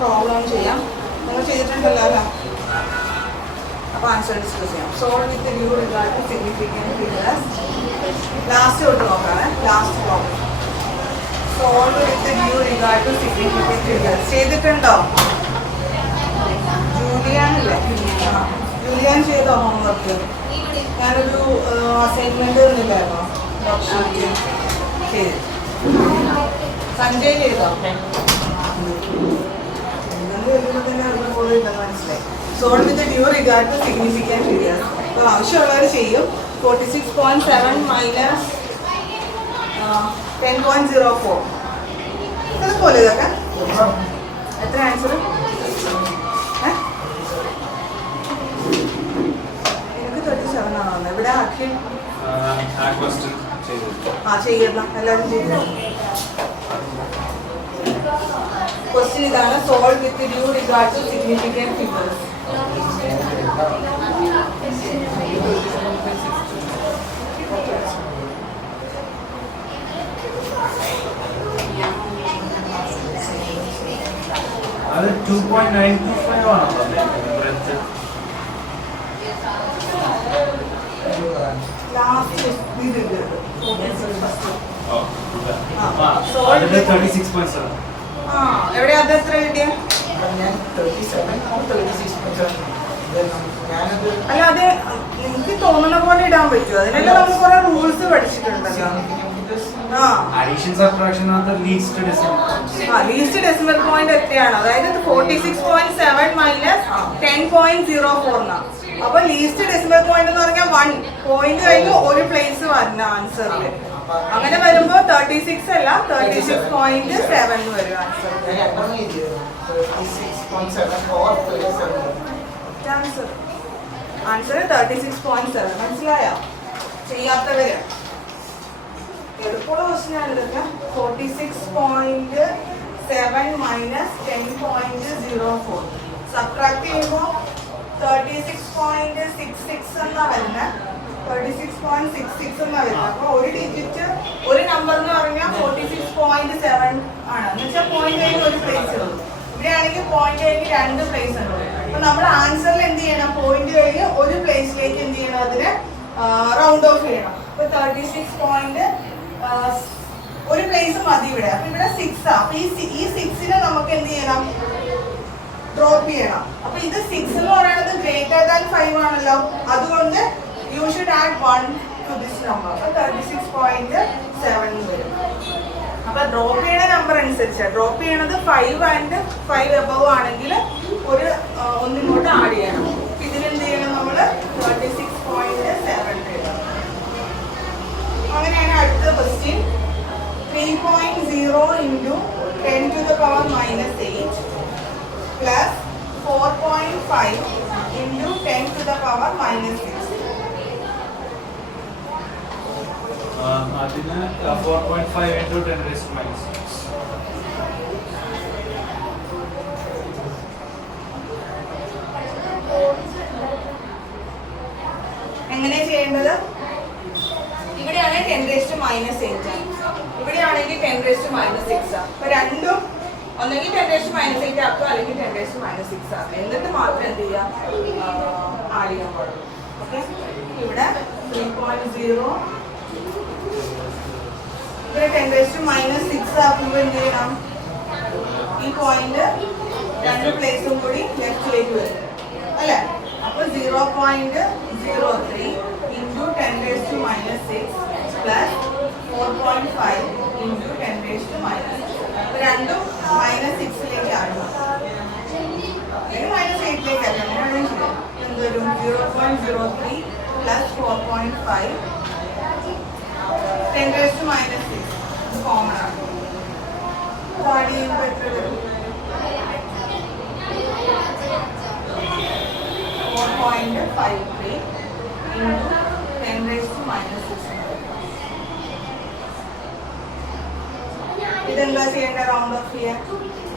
problem ചെയ്യാം. നിങ്ങൾ ചെയ്തിട്ടുണ്ടല്ലോ. അപ്പോൾ ആൻസർ ഡിസ്കസ് ചെയ്യാം. Solve with due regard to significant figures. Last തൊട്ട് നോക്കാണ്. Last problem. Solve with due regard to significant figures ചെയ്തിട്ടുണ്ടോ? ജൂലിയാനല്ലേ? ജൂലിയാൻ ചെയ്തോ ഹോംവർക്ക്? ഞാനൊരു അസൈൻമെൻറ്റ് തന്നില്ലായിരുന്നോ? ചെയ്തു. സഞ്ജയ് ചെയ്തോ? മനസ്സിലായി. Solve with due regard to significant figures. അപ്പോൾ ആവശ്യമുള്ളവർ ചെയ്യും. 46.7 മൈനസ് 10.04 ഇതുപോലെ ഇതൊക്കെ എത്ര ആൻസർ? എനിക്ക് 37 ആണോ വന്നത്? ഇവിടെ അഖിൽ ചെയ്യണം. എല്ലാവരും ചെയ്തു. ക്വസ്റ്റ്യൻ ഇതാണ്. Solve with due regard to significant figures. അത് 2.925 ആണോ? ലാസ്റ്റ് ഇത് 36.7. എവിടെ അത് എത്ര കിട്ടിയ? അല്ല അത് നിങ്ങൾക്ക് തോന്നുന്ന പോലെ ഇടാൻ പറ്റുമോ? അതിനെല്ലാം നമ്മൾ കുറെ റൂൾസ് പഠിച്ചിട്ടുണ്ടല്ലോ. ലീസ്റ്റ് ഡെസിമൽ പോയിന്റ് എത്രയാണ്? അതായത് 46.7 മൈനസ് 10.04 എന്നാണ്. അപ്പൊ ലീസ്റ്റ് ഡെസിമൽ പോയിന്റ് എന്ന് പറഞ്ഞാൽ 1 പോയിന്റ് കഴിഞ്ഞ് ഒരു പ്ലേസ് വരണം ആൻസറിൽ. അങ്ങനെ വരുമ്പോ 36 അല്ല 36.7 വരും ആൻസർ. ആൻസർ 36.7. മനസ്സിലായോ? ചെയ്യാത്തവര് എളുപ്പമുള്ള ക്വസ്റ്റ്യൻ ആണ് ഇതൊക്കെ. 46.7 മൈനസ് 10.04 സബ്ട്രാക്ട് ചെയ്യുമ്പോൾ 36.66 എന്നാ വരുന്നത്. 36.66 എന്നാ വരുന്നത്. അപ്പൊ ഒരു ഡിജിറ്റ് ഒരു നമ്പർ എന്ന് പറഞ്ഞാൽ 46.7 ആണ്. എന്ന് വെച്ചാൽ പോയിന്റ് കഴിഞ്ഞ് ഒരു പ്ലേസ് ഉള്ളൂ. ഇവിടെ ആണെങ്കിൽ പോയിന്റ് കഴിഞ്ഞ് 2 പ്ലേസ് ഉണ്ട്. അപ്പൊ നമ്മൾ ആൻസറിൽ എന്ത് ചെയ്യണം? പോയിന്റ് കഴിഞ്ഞ് ഒരു പ്ലേസിലേക്ക് എന്ത് ചെയ്യണം? അതിന് റൗണ്ട് ഓഫ് ചെയ്യണം. അപ്പൊ 36 ഒരു പ്ലേസ് മതി ഇവിടെ. അപ്പൊ ഇവിടെ 6 ആ. അപ്പൊ ഈ 6നെ നമുക്ക് എന്ത് ചെയ്യണം? ഡ്രോപ്പ് ചെയ്യണം. അപ്പൊ ഇത് 6 എന്ന് പറയുന്നത് ഗ്രേറ്റർ ദാൻ 5 ആണല്ലോ. അതുകൊണ്ട് you should add 1 to this number. അപ്പൊ 36.7 വരും. അപ്പൊ ഡ്രോപ്പ് ചെയ്യണ നമ്പർ അനുസരിച്ച് ഡ്രോപ്പ് ചെയ്യണത് 5 ആൻഡ് 5 എബവ് ആണെങ്കിൽ ഒന്നിങ്ങോട്ട് ആഡ് ചെയ്യണം. ഇതിനെന്ത് ചെയ്യണം? നമ്മള് 36.7 എഴുതണം. അങ്ങനെയാണ് അടുത്ത question. 3.0 into 10 to the power minus 8 plus 4.5 into 10 to the power minus 6. അതിന് 4.5 into 10 raised to minus 6. എങ്ങനെയാ ചെയ്യേണ്ടത്? ഇവിടെയാണെങ്കിൽ 10 raised to minus 8 ആണ്, ഇവിടെയാണെങ്കിൽ 10 raised to minus 6 ആണ്. അപ്പൊ രണ്ടും ഒന്നെങ്കിൽ 10 raised to minus 8 ആക്കുക, അല്ലെങ്കിൽ 10 raised to minus 6 ആക്കുക. എന്നിട്ട് മാത്രം എന്ത് ചെയ്യാം, ആഡ് ചെയ്യാൻ പാടുള്ളൂ. ഓക്കെ, ഇവിടെ 3.0 ഇവിടെ 10 raised to minus 6 ആക്കുമ്പോൾ എന്ത് ചെയ്യണം, ഈ പോയിന്റ് രണ്ട് പ്ലേസും കൂടി ലെഫ്റ്റിലേക്ക് വരും അല്ലേ? അപ്പോൾ 0.03 into 10 raised to minus 6 plus 4.5 into 10 raised to minus 6. അപ്പോൾ രണ്ടും -6ലേക്ക് ആണ്, അല്ലെങ്കിൽ -8ലേക്ക് ആണ്. അങ്ങനെയാണെങ്കിൽ എന്തൊരു 0.03 plus 4.5 10 raised to minus 6 common ആണ്. ആഡ് ചെയ്യുമ്പോൾ എത്ര വരും? 4.53 into 10 raised to minus 6. ഇതെന്താ ചെയ്യേണ്ട? റൗണ്ട് ഓഫ് ചെയ്യാൻ.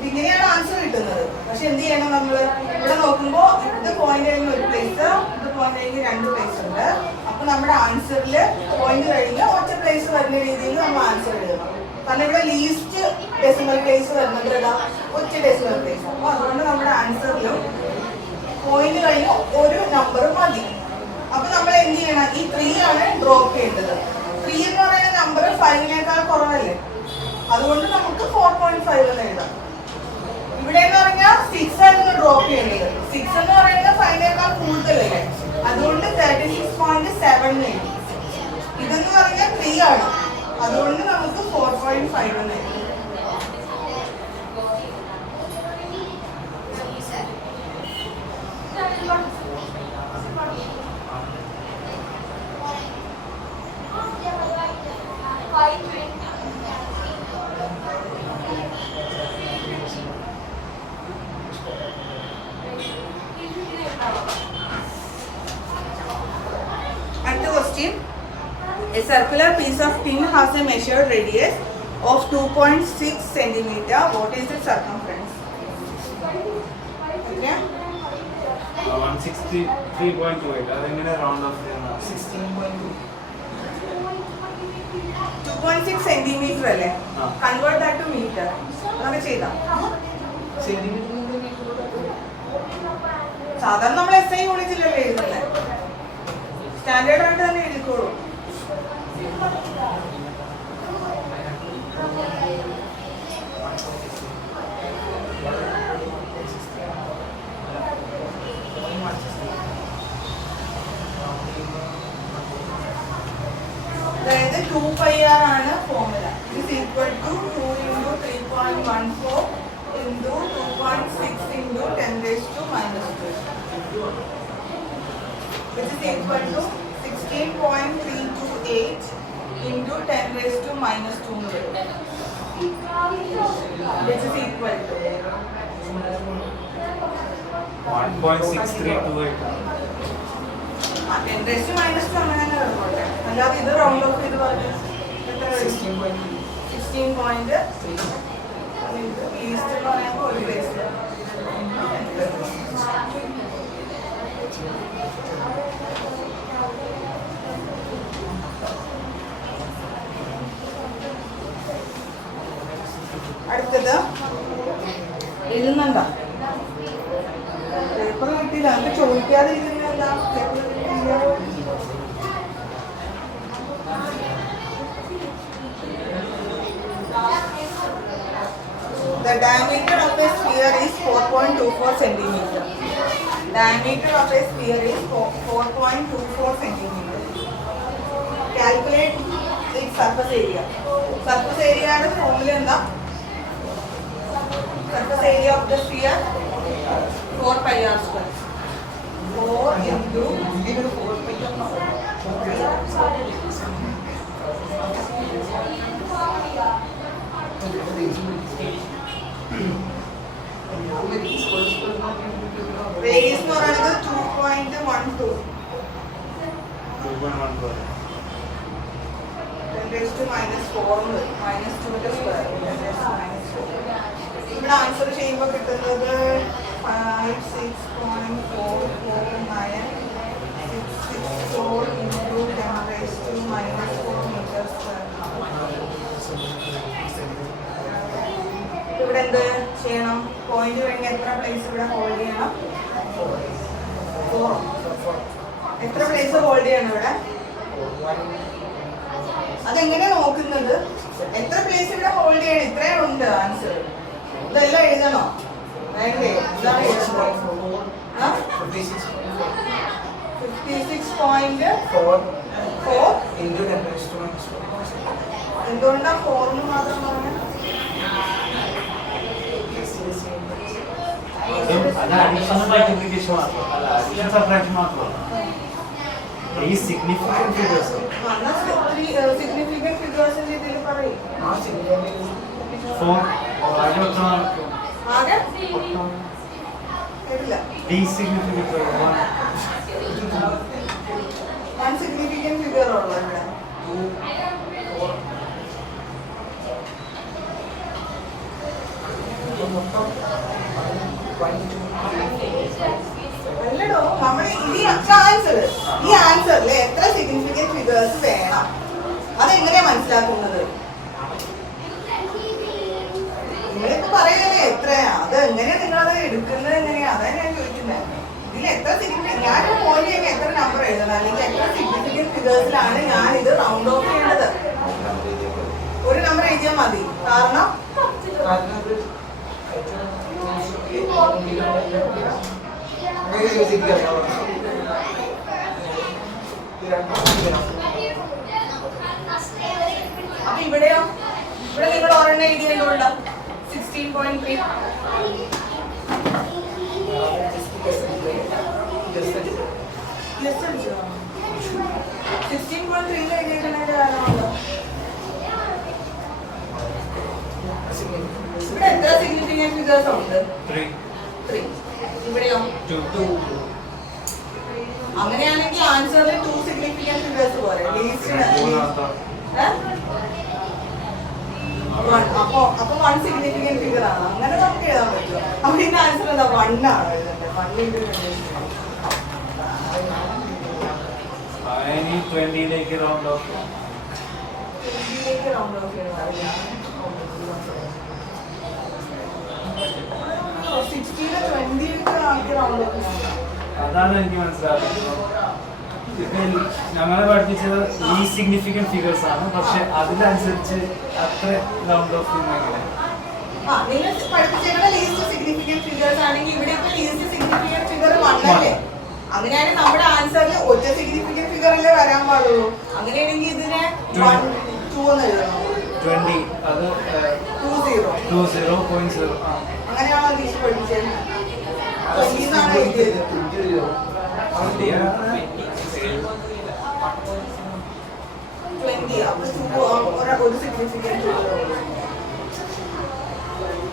ഇങ്ങനെയാണ് ആൻസർ കിട്ടുന്നത്. പക്ഷെ എന്ത് ചെയ്യണം, നമ്മൾ ഇവിടെ നോക്കുമ്പോൾ ഇത് പോയിന്റ് കഴിഞ്ഞ് ഒരു പ്ലേസ്, ഇത് പോയിന്റ് കഴിഞ്ഞ് രണ്ട് പ്ലേസ് ഉണ്ട്. അപ്പൊ നമ്മുടെ ആൻസറിൽ പോയിന്റ് കഴിഞ്ഞ് ഒറ്റ പ്ലേസ് വരുന്ന രീതിയിൽ നമ്മൾ ആൻസർ എഴുതണം. കാരണം ഇവിടെ ലീസ്റ്റ് ഡെസിമൽ പ്ലേസ് വരുന്നത് ഇവിടെ ഒറ്റ ഡെസിമൽ പ്ലേസ്. അപ്പൊ അതുകൊണ്ട് നമ്മുടെ ആൻസറിലും പോയിന്റ് കഴിഞ്ഞ് ഒരു നമ്പർ മതി. അപ്പൊ നമ്മൾ എന്ത് ചെയ്യണം, ഈ 3 ആണ് ഡ്രോപ്പ് ചെയ്യേണ്ടത്. 3 എന്ന് പറയുന്ന നമ്പർ 5നേക്കാൾ കുറവല്ലേ, അതുകൊണ്ട് നമുക്ക് 4.5 എന്ന് എഴുതാം. ഇവിടെ എന്ന് പറഞ്ഞാൽ 6 ആയിരുന്നു ഡ്രോപ്പ് ചെയ്യേണ്ടത്. 6 എന്ന് പറയുന്നത് 5നേക്കാൾ കൂടുതലല്ലേ, അതുകൊണ്ട് 36.7 എഴുതി. ഇതെന്ന് പറഞ്ഞാൽ 3 ആണ്, അതുകൊണ്ട് നമുക്ക് 4.5 എന്ന് എഴുതാം. At the question, a circular piece of tin has a measured radius of 2.6 centimeter. What is its circumference? Okay. 163.28. അതെങ്ങനെ റൗണ്ട് ഓഫ് ചെയ്യുന്നത്? 2.6 centimeter അല്ലേ? Convert that to meter. അതൊക്കെ ചെയ്താ സാധാരണ നമ്മൾ SI യൂണിറ്റിലല്ലേ എഴുതുന്നത്, സ്റ്റാൻഡേർഡ് ആയിട്ട് തന്നെ എഴുതിക്കോളൂ. അതായത് 2πr ആണ് formula. Is equal to 2 into 3.14 into 2.6 into 10 raised to minus 2, which is equal to 16.328 into 10 raised to minus 2, which is equal to 1.6328. 10 raised to minus 2 അങ്ങനെ തന്നെ കിടക്കട്ടെ. അല്ലാതെ ഇത് റൗണ്ട് ഓഫ് ചെയ്ത് പറഞ്ഞു 16. ഈസ്റ്റ് എന്ന് പറയുമ്പോൾ ഒരു പ്ലേസ് അടുത്തത് എഴുതുന്നുണ്ടോ? പേപ്പർ കിട്ടിയില്ല, നമുക്ക് ചോദിക്കാതെ ഇരിക്കുന്നതല്ല. പേപ്പർ കിട്ടിയില്ല. The diameter of a sphere is 4.24 centimeter. Diameter of a sphere is 4.24 centimeter. Calculate its surface area. Surface area ആണ് ഫോർമുല എന്താ? Surface area of the sphere 4πr square. 4 into radius എന്ന് പറയുന്നത് 2.12. 2.14. 10⁻⁴ -2 square. ഇവിടെ answer ചെയ്യുമ്പോൾ കിട്ടുന്നത് 56.44966 into 10⁻⁻⁴ meter square. ഇവിടെ എന്ത് ചെയ്യണം? പോയിന്റ് കഴിഞ്ഞ് എത്ര പ്ലേസ് ഇവിടെ ഹോൾഡ് ചെയ്യണം? 4. എത്ര പ്ലേസ് ഹോൾഡ് ചെയ്യണം ഇവിടെ? അതെങ്ങനെയാ നോക്കുന്നത്? എത്ര പ്ലേസ് ഇവിടെ ഹോൾഡ് ചെയ്യണം? ഇത്രയും ഉണ്ട് ആൻസർ. ഇതെല്ലാം എഴുതണോ? വേണ്ടേ? ഇതാണ് എഴുതേണ്ടത്. 56.4 എന്തുകൊണ്ടാ 4 എന്ന് മാത്രം പറഞ്ഞത്? അത് അഡീഷണൽ മൾട്ടിപ്ലിക്കേഷൻ മാത്രം അല്ല, അഡീഷൻ സബ്ട്രാക്ഷൻ മാത്രമല്ല. ഈ സിഗ്നിഫിക്കന്റ് ഫിഗേഴ്സ് സിഗ്നിഫിക്കന്റ് ഫിഗേഴ്സിന്റെ ഇതിൽ പറയും. 4 ആകെ ഒറ്റ നടക്കും. ആകെ കേട്ടില്ല. ഡി സിഗ്നിഫിക്കന്റ് 1 സിഗ്നിഫിക്കന്റ് ഫിഗർ ഉള്ളൂ ഇവിടെ. അല്ലടോ, നമ്മൾ ഈ ആൻസറിൽ എത്ര സിഗ്നിഫിക്കന്റ് ഫിഗേഴ്സ് വേണം? അതെങ്ങനെയാ മനസ്സിലാക്കുന്നത്? നിങ്ങളിപ്പോ പറയല്ലേ എത്രയാ? അത് എങ്ങനെയാ നിങ്ങളത് എടുക്കുന്നത്? എങ്ങനെയാ? അതാണ് ഞാൻ ചോദിക്കുന്നത്. ഇതിൽ എത്ര സിഗ്നിഫിക്കന്റ്, ഞാൻ പോയിന്റ് ചെയ്യുമ്പോൾ എത്ര നമ്പർ എഴുതണം, അല്ലെങ്കിൽ എത്ര സിഗ്നിഫിക്കന്റ് ഫിഗേഴ്സിലാണ് ഞാൻ ഇത് റൗണ്ട് ഓഫ് ചെയ്യേണ്ടത്? ഒരു നമ്പർ എഴുതിയാൽ മതി. കാരണം അപ്പൊ ഇവിടെയോ? ഇവിടെ നിങ്ങൾ ഒരെണ്ണം എഴുതിയതുകൊണ്ട് 16.3. Yes, 16.3 എഴുതിയേക്കുന്നതിന്റെ കാരണമാണോ? ഇവിടെ എത്ര സിഗ്നിഫിക്കന്റ് ഫിഗേഴ്സ് ഉണ്ട്? 3. ഇവിടെയോ? 2. അങ്ങനെയാണെങ്കിൽ ആൻസറിൽ 2 സിഗ്നിഫിക്കന്റ് ഫിഗേഴ്സ് പോരെ? അപ്പൊ 1 സിഗ്നിഫിക്കന്റ് ഫിഗർ ആണ്. അങ്ങനെ നമുക്ക് എഴുതാൻ പറ്റുമോ? അപ്പൊ ഇതിന്റെ ആൻസർ എന്താ? 1 ആണ് എഴുതേണ്ടത്. 20ലേക്ക് റൗണ്ട് ഓഫ് 20ലേക്ക് റൗണ്ട് ഓഫ് ചെയ്യണം. 16 20ലേക്ക് ആക്കി റൗണ്ട് ഓഫ് ചെയ്യണം. അതാണ് എനിക്ക് മനസ്സിലാക്കുന്നത്. ഞങ്ങളെ പഠിപ്പിച്ചത് ഈ സിഗ്നിഫിക്കന്റ് ഫിഗേഴ്സ് ആണ്, പക്ഷെ അതിനനുസരിച്ച് അത്ര റൗണ്ട് ഓഫ് ചെയ്യുന്നെങ്കിൽ നിങ്ങൾ പഠിപ്പിച്ചേക്കുന്ന ലീസ്റ്റ് സിഗ്നിഫിക്കന്റ് ഫിഗേഴ്സ് ആണെങ്കിൽ ഇവിടെ ഇപ്പൊ ലീസ്റ്റ് സിഗ്നിഫിക്കന്റ് ഫിഗർ 1 അല്ലേ? അങ്ങനെയാണെങ്കിൽ നമ്മുടെ ആൻസറിൽ ഒറ്റ സിഗ്നിഫിക്കന്റ് ഫിഗർ അല്ലേ വരാൻ പാടുള്ളൂ. അങ്ങനെയാണെങ്കിൽ ഇതിനെ 1 2 എന്ന് എഴുതണം. 20 അത് 20.0. അങ്ങനെയാണോ ലീസ്റ്റ് പഠിപ്പിച്ചത്? 20 എന്നാണ് എഴുതിയത്. 20 അപ്പൊ 2 ഒരു സിഗ്നിഫിക്കന്റ് ഫിഗർ.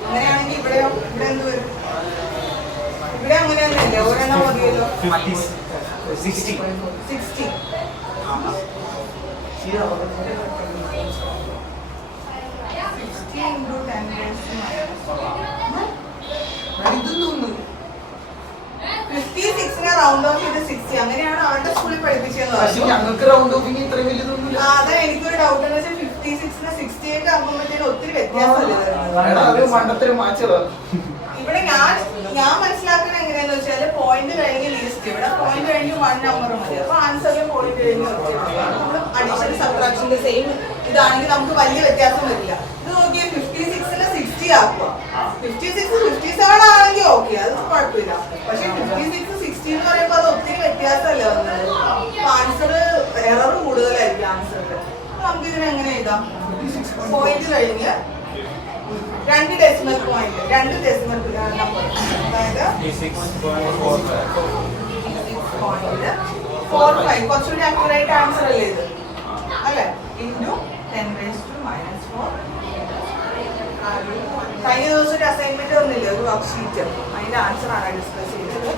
അങ്ങനെയാണെങ്കിൽ ഇവിടെയോ? ഇവിടെ എന്ത് വരും? ഇവിടെ അങ്ങനെയൊന്നുമില്ലേ? ഒരെണ്ണം മതിയല്ലോ. 60. 60 into 10⁻⁻. 56നെ റൗണ്ട് ഓഫ് ചെയ്ത് 60. അങ്ങനെയാണ് അവരുടെ സ്കൂളിൽ പഠിപ്പിച്ചത്. ഞങ്ങൾക്ക് റൗണ്ട് ഓഫിങ് ഇത്രയും വലിയതൊന്നുമില്ല. അതെ, എനിക്കൊരു ഡൗട്ട് എന്ന് വെച്ചാൽ 56നെ 68 ആകുമ്പോഴത്തേനും ഒത്തിരി വ്യത്യാസമല്ലേ? മണ്ടത്തിൽ മാച്ചതാ. ഇവിടെ ഞാൻ മനസ്സിലാക്കുന്നത് എങ്ങനെയാന്ന് വെച്ചാൽ പോയിന്റ് കഴിഞ്ഞ് ലീസ്റ്റ്, ഇവിടെ പോയിന്റ് കഴിഞ്ഞ് 1 നമ്പർ മതി. അപ്പൊ ആൻസറിൽ പോയിന്റ് കഴിഞ്ഞ് നമ്മൾ അഡീഷൻ സബ്ട്രാക്ഷന്റെ സെയിം ഇതാണെങ്കിൽ നമുക്ക് വലിയ വ്യത്യാസം വരില്ല. ഇത് നോക്കിയാൽ 56നെ 60 ആക്കുക. 56 57 ആണെങ്കിൽ ഓക്കെ, അത് കുഴപ്പമില്ല. പക്ഷെ 56 60 എന്ന് പറയുമ്പോൾ അത് ഒത്തിരി വ്യത്യാസമല്ലേ വന്നത്? അപ്പൊ ആൻസർ എറർ കൂടുതലായിരിക്കും ആൻസറിൽ. നമുക്ക് ഇതിനെ എങ്ങനെ എഴുതാം? പോയിന്റ് കഴിഞ്ഞ് 2 ഡെസിമൽ പോയിന്റ്, 2 ഡെസിമൽ നമ്പർ, അതായത് 46.45. കുറച്ചുകൂടി അക്യുറേറ്റ് ആൻസർ അല്ലേ ഇത്? അല്ലെ? ഇൻറ്റു 10⁻⁻⁴. കഴിഞ്ഞ ദിവസം ഒരു അസൈൻമെന്റ് വന്നില്ലേ, ഒരു വർക്ക് ഷീറ്റ്, അതിന്റെ ആൻസർ ആണ് ഡിസ്കസ് ചെയ്തത്.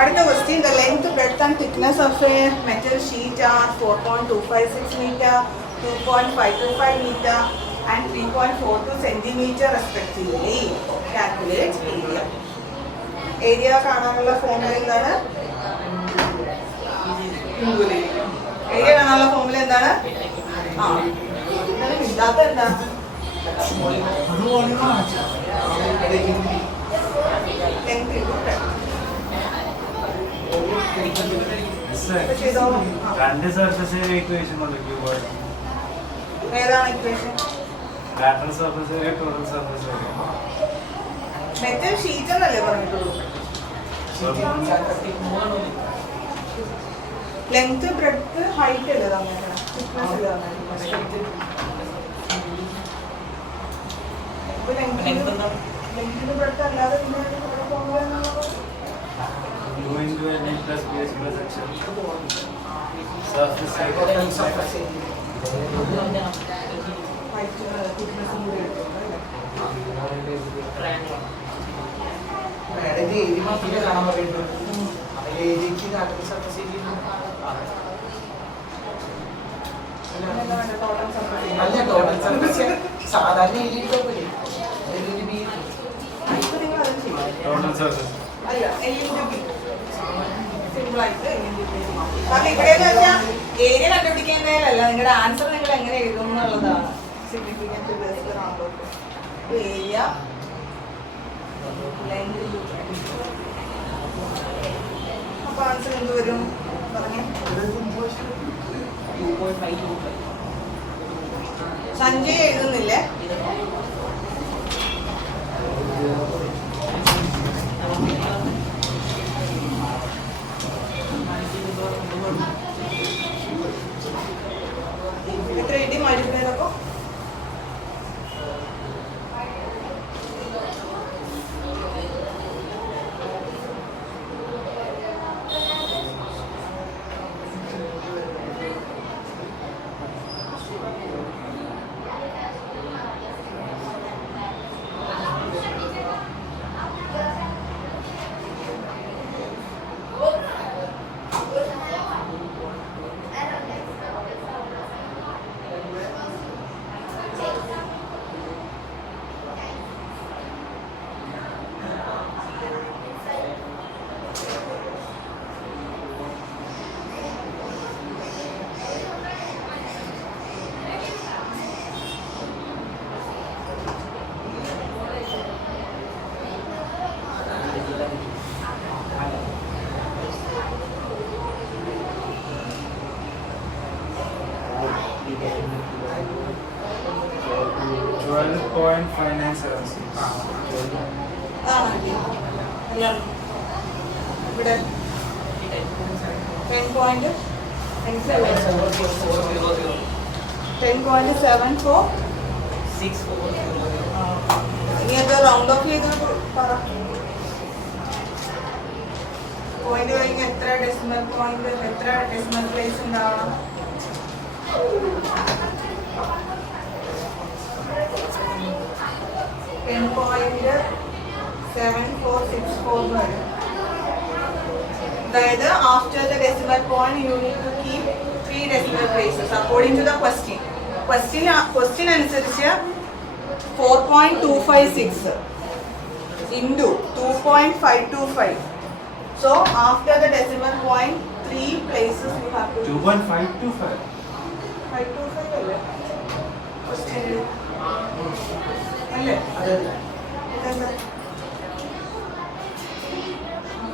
അടുത്ത question, the length, breadth and thickness of a metal sheet are 4.256 meter, 2.525 meter and 3.42 centimeter respectively. Calculate area. Area കാണാനുള്ള ഫോർമുല എന്താണ്? ഏരിയ കാണാനുള്ള ഫോർമുല എന്താണ്? ആ ഇല്ലാത്ത എന്താ? ലെങ്ത് ഇട്ടു രണ്ട് സർഫസ് ഇക്വേഷൻ ഉണ്ട് ക്യൂബോർഡ്. ഏതാണ് equation? Lateral surface area, total surface area. Metal sheet എന്നല്ലേ പറഞ്ഞിട്ടുള്ളൂ. ലെങ്ത്, ബ്രെഡ്ത്ത്, ഹൈറ്റ് അല്ലേ തന്നേക്കണം, തിക്നെസ് അല്ലേ തന്നേക്കണം. ഇപ്പൊ ലെങ്തിന് ബ്രെഡ്ത്ത് അല്ലാതെ പിന്നെ ഫോർമുല എന്നാണ്? U into L plus base plus action. Surface area. ഏരി മാത്രമേ കാണാൻ പറയുള്ളൂ. ഏരിയക്ക് നാട്ടിൽ സർഫസ് അല്ല ടോട്ടൽ സർഫസ് സാധാരണ ഏരിയ Total surface. അല്ല, സിമ്പിളായിട്ട് കാരണം ഇവിടെയെന്ന് വെച്ചാൽ ഏരിയ കണ്ടുപിടിക്കുന്നതിലല്ല, നിങ്ങളുടെ ആൻസർ നിങ്ങൾ എങ്ങനെ എഴുതും എന്നുള്ളതാണ് സിഗ്നിഫിക്കൻറ്റ് ബേസിലാണല്ലോ. ഏരിയ, ലെങ്ത്, അപ്പൊ ആൻസർ എന്ത് വരും പറഞ്ഞേ? സഞ്ജയ് എഴുതുന്നില്ലേ? എത്ര എഴുതി മൾട്ടിപ്ലൈ അപ്പൊ? ഇവിടെ 10.74 ഇനി അത് റൗണ്ട് ഓഫ് ചെയ്ത് പറ. പോയിന്റ് കഴിഞ്ഞ് എത്ര ഡെസിമൽ പോയിന്റ്, എത്ര ഡെസിമൽ പ്ലേസ് ഉണ്ടാവണം? 10.7464 വരും. അതായത് after the decimal point you need to keep 3 decimal places according to the question. Question അനുസരിച്ച് 4.256 into 2.525. So after the decimal point, 3 places you have to. 2.525. 525 അല്ലേ? Question അല്ലേ? ഇതെന്താ?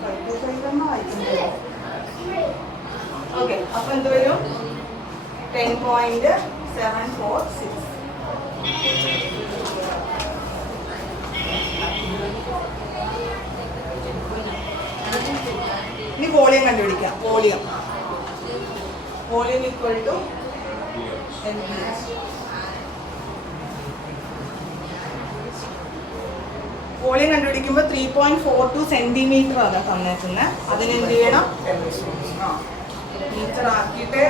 525 എന്നാ വായിക്കുന്നത്. ഓക്കെ, അപ്പൊ എന്ത് വരും? 10.746. ഇനി വോളിയം കണ്ടുപിടിക്കാം. Volume equal to LPH. Volume കണ്ടുപിടിക്കുമ്പോൾ 3.42 സെന്റിമീറ്റർ ആണ് തന്നേക്കുന്നത്. അതിനെന്ത് ചെയ്യണം? മീറ്റർ ആക്കിയിട്ട്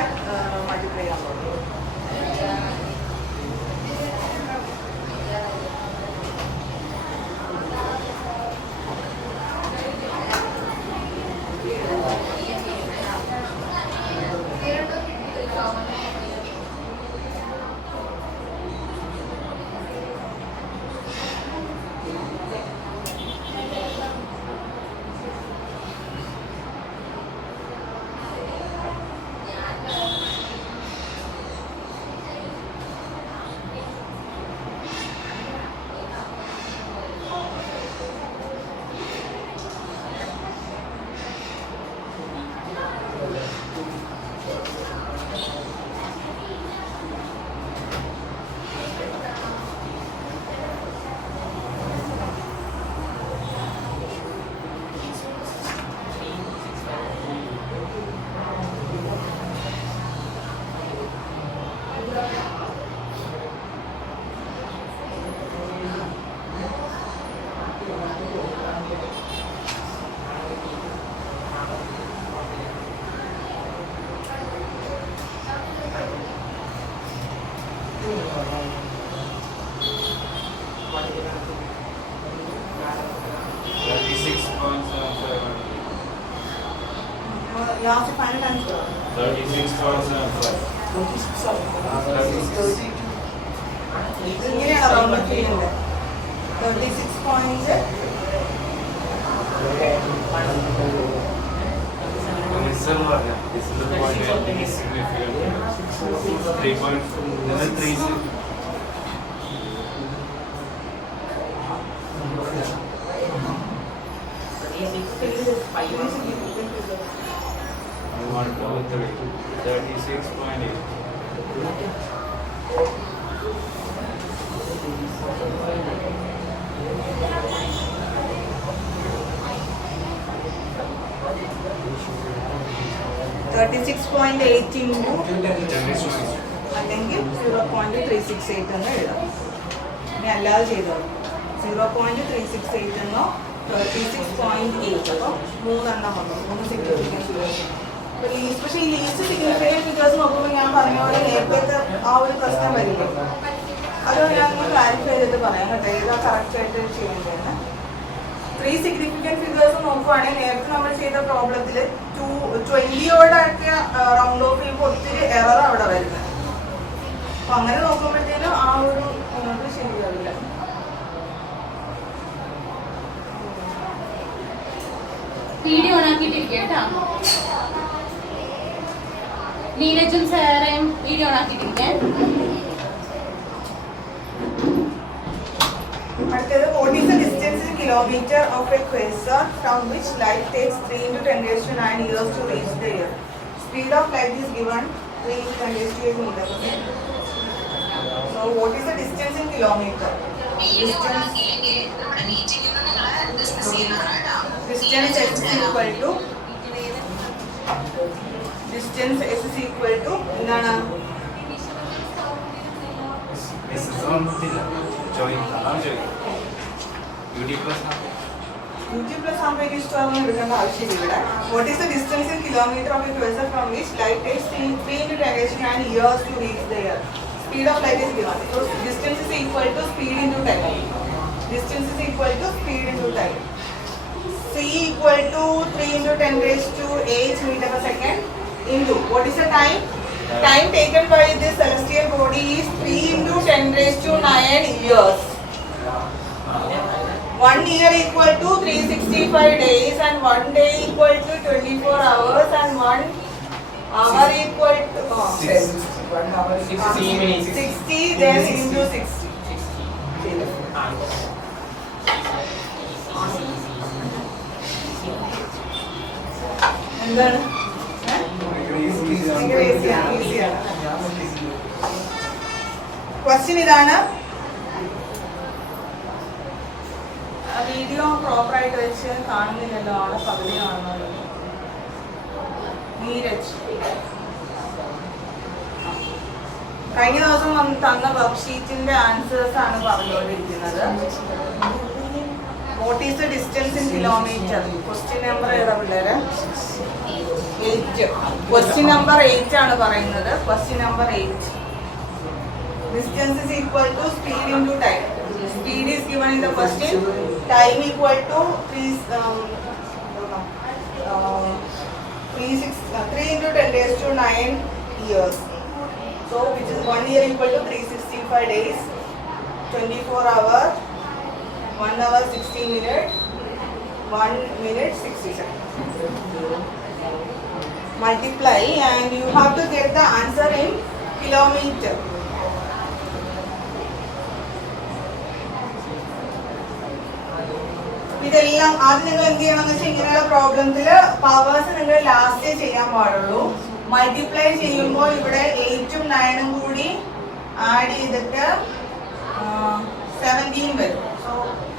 മൾട്ടിപ്ലൈ ചെയ്യാൻ പോകും. Last final answer. 36.75. ഇങ്ങനെയാണ് റൗണ്ട് ചെയ്യുന്നത്. 36 point This is the point where it is significant. 3.36. I want to 36.8. അല്ലെങ്കിൽ 0.368 എന്ന് എഴുതാം. ഇനി അല്ലാതെ ചെയ്തോളൂ. 0.368 എന്നോ 36.8. അപ്പോൾ 3 എണ്ണം വന്നു. 3 സിഗ്നിഫിക്കൻസ് ഫിഗേഴ്സ്. പക്ഷേ ഈ ലീസ്റ്റ് സിഗ്നിഫിക്കൻറ്റ് ഫിഗേഴ്സ് നോക്കുമ്പോൾ ഞാൻ പറഞ്ഞ പോലെ നേരത്തെ ആ ഒരു പ്രശ്നം വരില്ല. അത് ഞാൻ ക്ലാരിഫൈ ചെയ്തിട്ട് പറയാം കേട്ടോ, ഏതാ കറക്റ്റായിട്ട് ചെയ്യേണ്ടതെന്ന്. 3 സിഗ്നിഫിക്കൻറ്റ് ഫിഗേഴ്സ് നോക്കുവാണെങ്കിൽ നേരത്തെ നമ്മൾ ചെയ്ത പ്രോബ്ലത്തിൽ 20യോടൊക്കെ റൗണ്ട് ഓഫ് ചെയ്യുമ്പോൾ ഒത്തിരി എറർ അവിടെ വരുന്നത്. അപ്പം അങ്ങനെ നോക്കുമ്പോഴത്തേനും ആ ഒരു ശരിയാവില്ല. വീഡിയോ ഓണാക്കിയിട്ടിരിക്കുക കേട്ടോ. നീരജും സാറേയും വീഡിയോ ഓണാക്കിയിട്ടിരിക്കാൻ. അടുത്തത്, what is the distance in kilometer of a quasar from which light takes 3 × 10⁹ years to reach the earth? Speed of light is given 3 × 10⁸ meters. So what is the distance in kilometer? Distance S is equal to എന്താണ്? UT plus ആകുമ്പോഴേക്കും ഇഷ്ടമാണെന്ന് എടുക്കേണ്ട ആവശ്യമില്ല. What is the distance in kilometer of a quasar from which light takes 3 × 10⁹ years to reach the earth? Speed of light is given. So distance is equal to speed into time. Distance is equal to speed into time. C equal to 3 × 10⁸ meter per second into what is the time? Time taken by this celestial body is 3 × 10⁹ years. 1 year equal to 365 days and 1 day equal to 24 hours and 1 hour equal to 60 minutes. 60 then into 60. എന്താണ്? ഈസിയാണ്. Question ഇതാണ്. Video പ്രോപ്പറായിട്ട് വെച്ച് കാണുന്നില്ലല്ലോ, ആളെ പകുതി കാണുന്നല്ലോ. നീരജ് കഴിഞ്ഞ ദിവസം തന്ന വർക്ക്ഷീറ്റിന്റെ ആൻസേഴ്സ് ആണ് പറഞ്ഞുകൊണ്ടിരിക്കുന്നത്. What is the distance in kilometre? Question number ഏതാ പിള്ളേരെ? 8. ക്വസ്റ്റ്യൻ നമ്പർ 8 ആണ് പറയുന്നത്. Question number 8. Distance is equal to speed into time. Speed is given in the question. Time equal to 3 into 10 raised to 9 years. So which is 1 year equal to 365 days, 24 hours, 1 hour 60 minutes, 1 minute 60 seconds. Multiply and you have to get the answer in kilometer. ഇതെല്ലാം ആദ്യം നിങ്ങൾ എന്ത് ചെയ്യണം എന്ന് വെച്ചാൽ ഇങ്ങനെയുള്ള പ്രോബ്ലത്തിൽ powers നിങ്ങൾ last ചെയ്യാൻ പാടുള്ളൂ. മൾട്ടിപ്ലൈ ചെയ്യുമ്പോൾ ഇവിടെ 8ഉം 9ഉം കൂടി ആഡ് ചെയ്തിട്ട് 17 വരും. So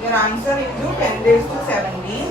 your answer into 10 raised to 17.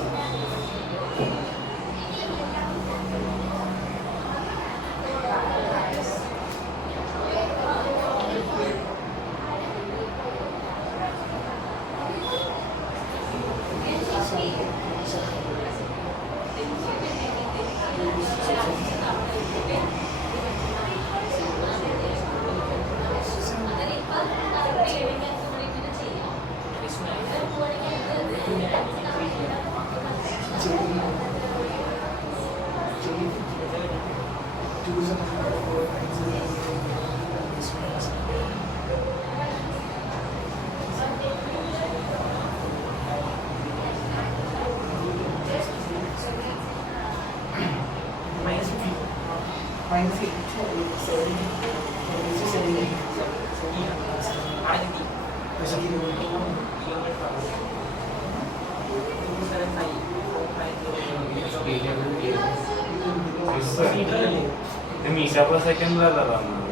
Metre per സെക്കൻഡിലല്ല തന്നത്.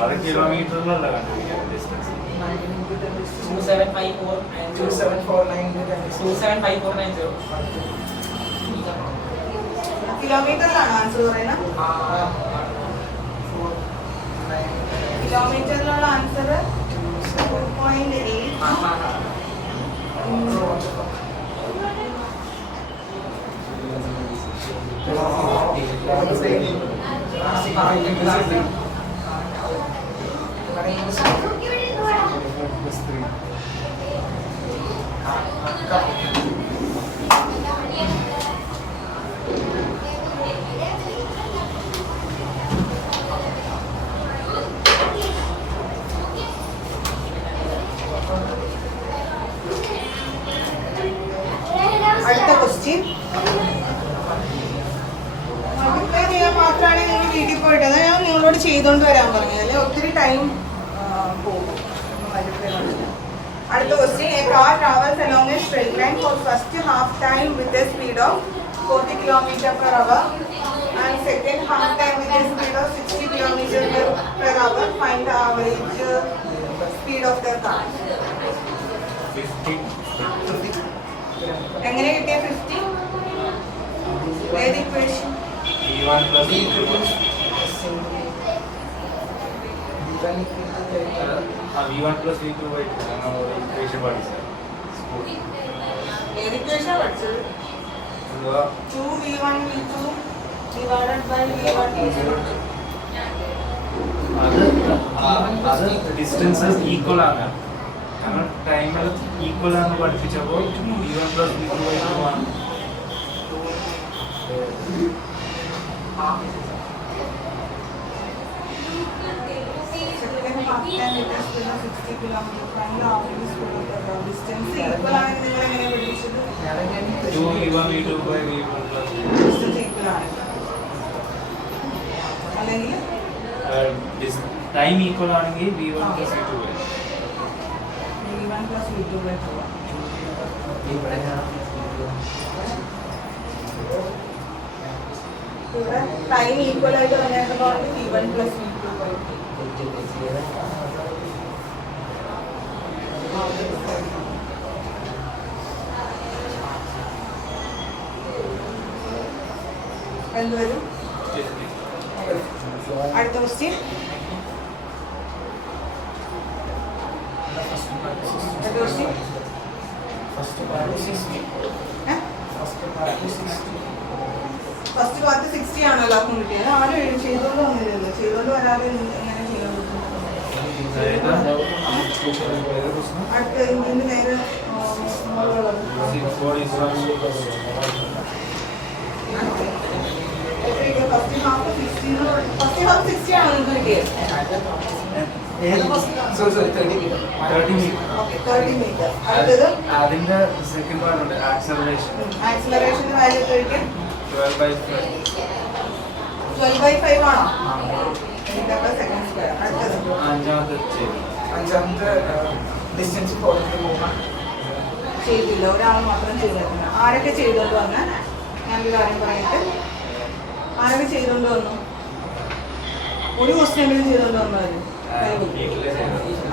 അത് കിലോമീറ്ററിലല്ല കണ്ടുപിടിക്കാൻ ഡിസ്റ്റൻസ്. 275490. കിലോമീറ്ററിലാണ് ആൻസർ പറയുന്നത്. കിലോമീറ്ററിലുള്ള ആൻസർ 2.8. അടുത്ത ക്വസ്റ്റ്യൻ മൾട്ടിപ്ലൈ ചെയ്യാൻ മാത്രമാണ് നിങ്ങൾ വീട്ടിൽ പോയിട്ട് അത് ഞാൻ നിങ്ങളോട് ചെയ്തുകൊണ്ട് വരാൻ പറഞ്ഞത്. അല്ലെ ഒത്തിരി ടൈം പോകും. അടുത്ത question A car travels along a straight line for first half time with a speed of 40 km/h and second half time with a speed of 60 km/h. Find the average speed of the car. 50. എങ്ങനെ കിട്ടിയ 50? ഏത് equation? V1 plus V2. V1 plus V2 equation പഠിച്ചത്. ഏത് equation പഠിച്ചത്? 2v1 v2 divided by v1 v2. അത് distances equal ആണ്. ഞങ്ങൾ ടൈമിൽ ഈക്വൽ ആണ് പഠിപ്പിച്ചപ്പോൾ V1 plus V2 ആണ്. Second half time with a speed of 60 km. Find the average speed of the car. Distance equal ആണെന്ന് നിങ്ങൾ എങ്ങനെ പഠിച്ചത്? 2v1 v2 by v1 plus v2. Distance equal ആണ്. അല്ലെങ്കിൽ ടൈം ഈക്വൽ ആണെങ്കിൽ V1 plus V2 വരും. v1 plus v2 by 2. ഇവിടെ time equal ആയിട്ട് വന്നേക്കുന്നതുകൊണ്ട് v1 plus v2 by 2. എന്ത് വരും? അടുത്ത ക്വസ്റ്റ്യൻ എത്ര question? First part 60. First part 60 ആണോ എല്ലാവർക്കും കിട്ടിയത്? ആരും ചെയ്തോണ്ട് വന്നില്ലല്ലോ. ചെയ്തോണ്ട് വരാതെ എങ്ങനെ ചെയ്യാൻ പറ്റും? അടുത്ത ഇതിന്റെ നേരെ ഫസ്റ്റ് ഹാഫ് 60 ആണോ നിങ്ങൾക്ക് കിട്ടിയത്? Sorry, 30 meter. 30 meter. Okay, 30 metre. അടുത്തത് അതിന്റെ സെക്കൻഡ് പാർട്ട് ഉണ്ട്, ആക്സലറേഷൻ. ആക്സിലറേഷന്റെ വാല്യൂ കഴിക്കും 12/5. 12/5 ആണോ? Second square. അടുത്തത് അഞ്ചാമത്തെ ചെയ്തു. അഞ്ചാമത്തെ ഡിസ്റ്റൻസ് ഫോർവേഡ് പോകാൻ ചെയ്തില്ല, ഒരാൾ മാത്രം ചെയ്തിട്ടില്ല. ആരൊക്കെ ചെയ്തോണ്ട് വന്ന്? ഞാനൊരു കാര്യം പറയട്ടെ. ആരൊക്കെ ചെയ്തോണ്ട് വന്നു? ഒരു ക്വസ്റ്റ്യനെങ്കിലും ചെയ്തോണ്ട് വന്നവര്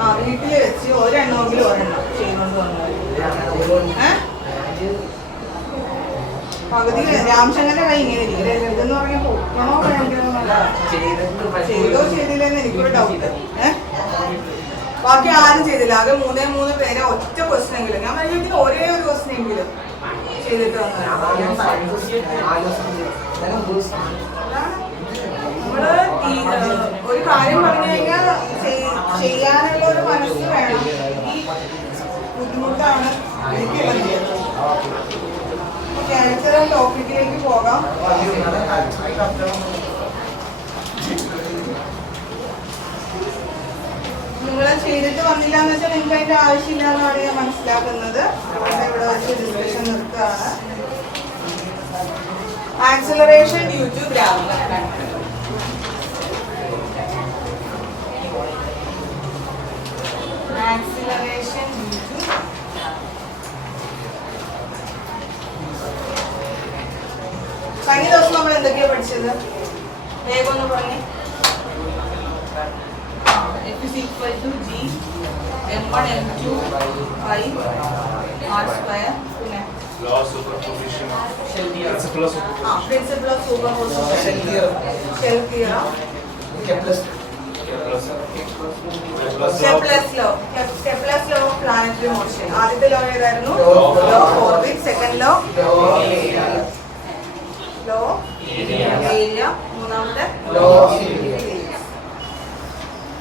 ആ വീട്ടിൽ വെച്ച് ഒരെണ്ണമെങ്കിലും ഒരെണ്ണം ചെയ്തോണ്ട് വന്നവര്. പകുതി രാംശങ്കന്റെ കൈ ഇങ്ങനെ ഇരിക്കും. ഇതെന്ന് പറഞ്ഞാൽ പൊക്കണോ വേണ്ടോ ചെയ്തോ ചെയ്തില്ലെന്ന് എനിക്കൊരു ഡൗട്ട്. ബാക്കി ആരും ചെയ്തില്ല. ആകെ 3 പേരെ ഒറ്റ ക്വസ്റ്റ്യൻ എങ്കിലും. ഞാൻ പറഞ്ഞിട്ട് ഒരേ ഒരു ക്വസ്റ്റ്യൻ എങ്കിലും ചെയ്തിട്ട് വന്നതാണ്. നമ്മള് ഒരു കാര്യം പറഞ്ഞു കഴിഞ്ഞാൽ ചെയ്യാനുള്ള ഒരു മനസ്സ് വേണം. ഈ ബുദ്ധിമുട്ടാണ് എനിക്ക്. ക്യാരക്ടർ ടോപ്പിക്കിലേക്ക് പോകാം. നിങ്ങൾ ചെയ്തിട്ട് വന്നില്ല എന്ന് വെച്ചാൽ നിങ്ങൾക്ക് അതിന്റെ ആവശ്യമില്ല എന്നാണ് ഞാൻ മനസ്സിലാക്കുന്നത്. ഇവിടെ വെച്ച് ഡിസ്കഷൻ നിർത്തുകയാണ്. Acceleration due to gravity. Acceleration due to കഴിഞ്ഞ ദിവസം നമ്മൾ എന്തൊക്കെയാ പഠിച്ചത്? വേഗം ഒന്ന് പറഞ്ഞേ. F is equal to G M1 M2 by R square. പിന്നെ Law of superposition. Principle of superposition. principle of superposition. Shell theorem. Shell theorem. Kepler's Kepler's law of planetary motion. ആദ്യത്തെ ലോ ഏതായിരുന്നു? Law of law of orbit. Second law law of area. മൂന്നാമത്തെ law of area.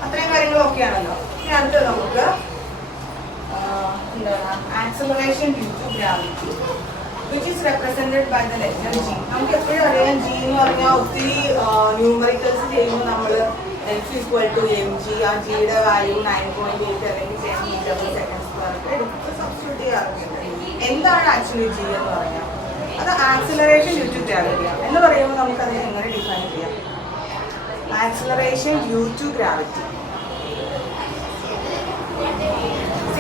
അത്രയും കാര്യങ്ങളൊക്കെയാണല്ലോ. ഇനി അടുത്തത് നമുക്ക് എന്താണ് acceleration due to gravity, which is represented by the letter G. നമുക്ക് എപ്പോഴും അറിയാം G എന്ന് പറഞ്ഞാൽ ഒത്തിരി ന്യൂമറിക്കൽസ് ചെയ്യുമ്പോൾ നമ്മൾ F equal to mg, ആ ജിയുടെ വാല്യൂ 9.8 അല്ലെങ്കിൽ 10 metre per second square substitute ചെയ്യാറുണ്ട്. എന്താണ് ആക്ച്വലി G എന്ന് പറഞ്ഞാൽ? അത് ആക്സിലറേഷൻ ഡ്യൂ ടു ഗ്രാവിറ്റി എന്ന് പറയുമ്പോൾ നമുക്കതിനെ എങ്ങനെ ഡിഫൈൻ ചെയ്യാം? Acceleration due to gravity.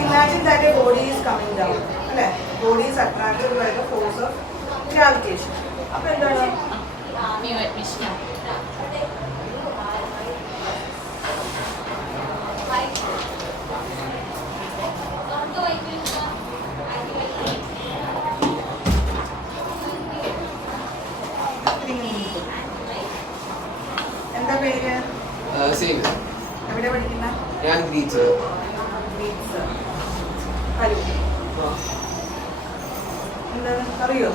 Imagine that a body is coming down. അല്ലേ? Body is attracted by the force of gravitation. അപ്പോൾ എന്താണ്? New admission. എന്താ പേര്? എവിടെ പഠിക്കുന്ന? ഞാൻ ഗ്രീച്ച്. എന്താണ് അറിയോ?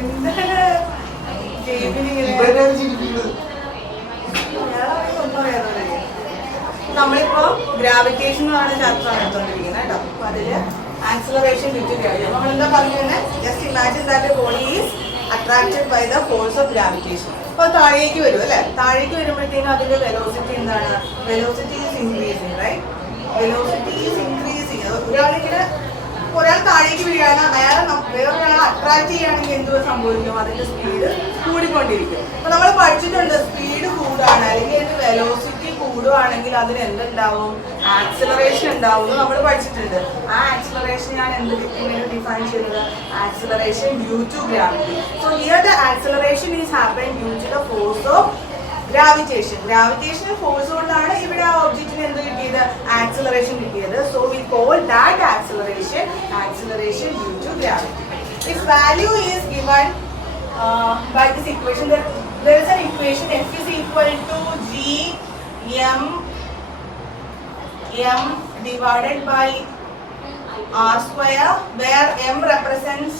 എന്താണ് നമ്മളിപ്പോ ഗ്രാവിറ്റേഷൻ എന്ന് പറയുന്ന ചാപ്റ്ററാണ് എടുത്തോണ്ടിരിക്കുന്നത് കേട്ടോ. അപ്പൊ അതില് ആക്സിലറേഷൻ ഡ്യൂ ടു ഗ്രാവിറ്റി. നമ്മളെന്താ പറഞ്ഞത്? Just imagine that body is attracted by the force of gravitation. അപ്പോൾ താഴേക്ക് വരും അല്ലേ? താഴേക്ക് വരുമ്പോഴത്തേക്കും അതിന്റെ വെലോസിറ്റി എന്താണ്? Velocity is increasing, right? Velocity is increasing. ഒരാൾ താഴേക്ക് വരികയാണ്, അയാളെ വേറൊരാളെ അട്രാക്ട് ചെയ്യുകയാണെങ്കിൽ എന്ത് സംഭവിക്കും? അതിന്റെ സ്പീഡ് കൂടിക്കൊണ്ടിരിക്കും. അപ്പൊ നമ്മൾ പഠിച്ചിട്ടുണ്ട്, സ്പീഡ് കൂടുകയാണ് അല്ലെങ്കിൽ അതിന്റെ വെലോസിറ്റി കൂടുകയാണെങ്കിൽ അതിന് എന്തുണ്ടാവും? ആക്സിലറേഷൻ ഉണ്ടാവും നമ്മൾ പഠിച്ചിട്ടുണ്ട്. ആ ആക്സിലറേഷൻ ഞാൻ എന്ത് ഡിഫൈൻ ചെയ്യുന്നത്? Acceleration due to gravity. So here the acceleration is happen due to the force of gravitation. Gravitational force കൊണ്ടാണ് ഇവിടെ ആ ഒബ്ജക്റ്റിന് എന്ത് കിട്ടിയത്? ആക്സിലറേഷൻ കിട്ടിയത്. So we call that acceleration due to gravity. Its value is given by this equation. There is an equation F is equal to G M m divided by r square, where m represents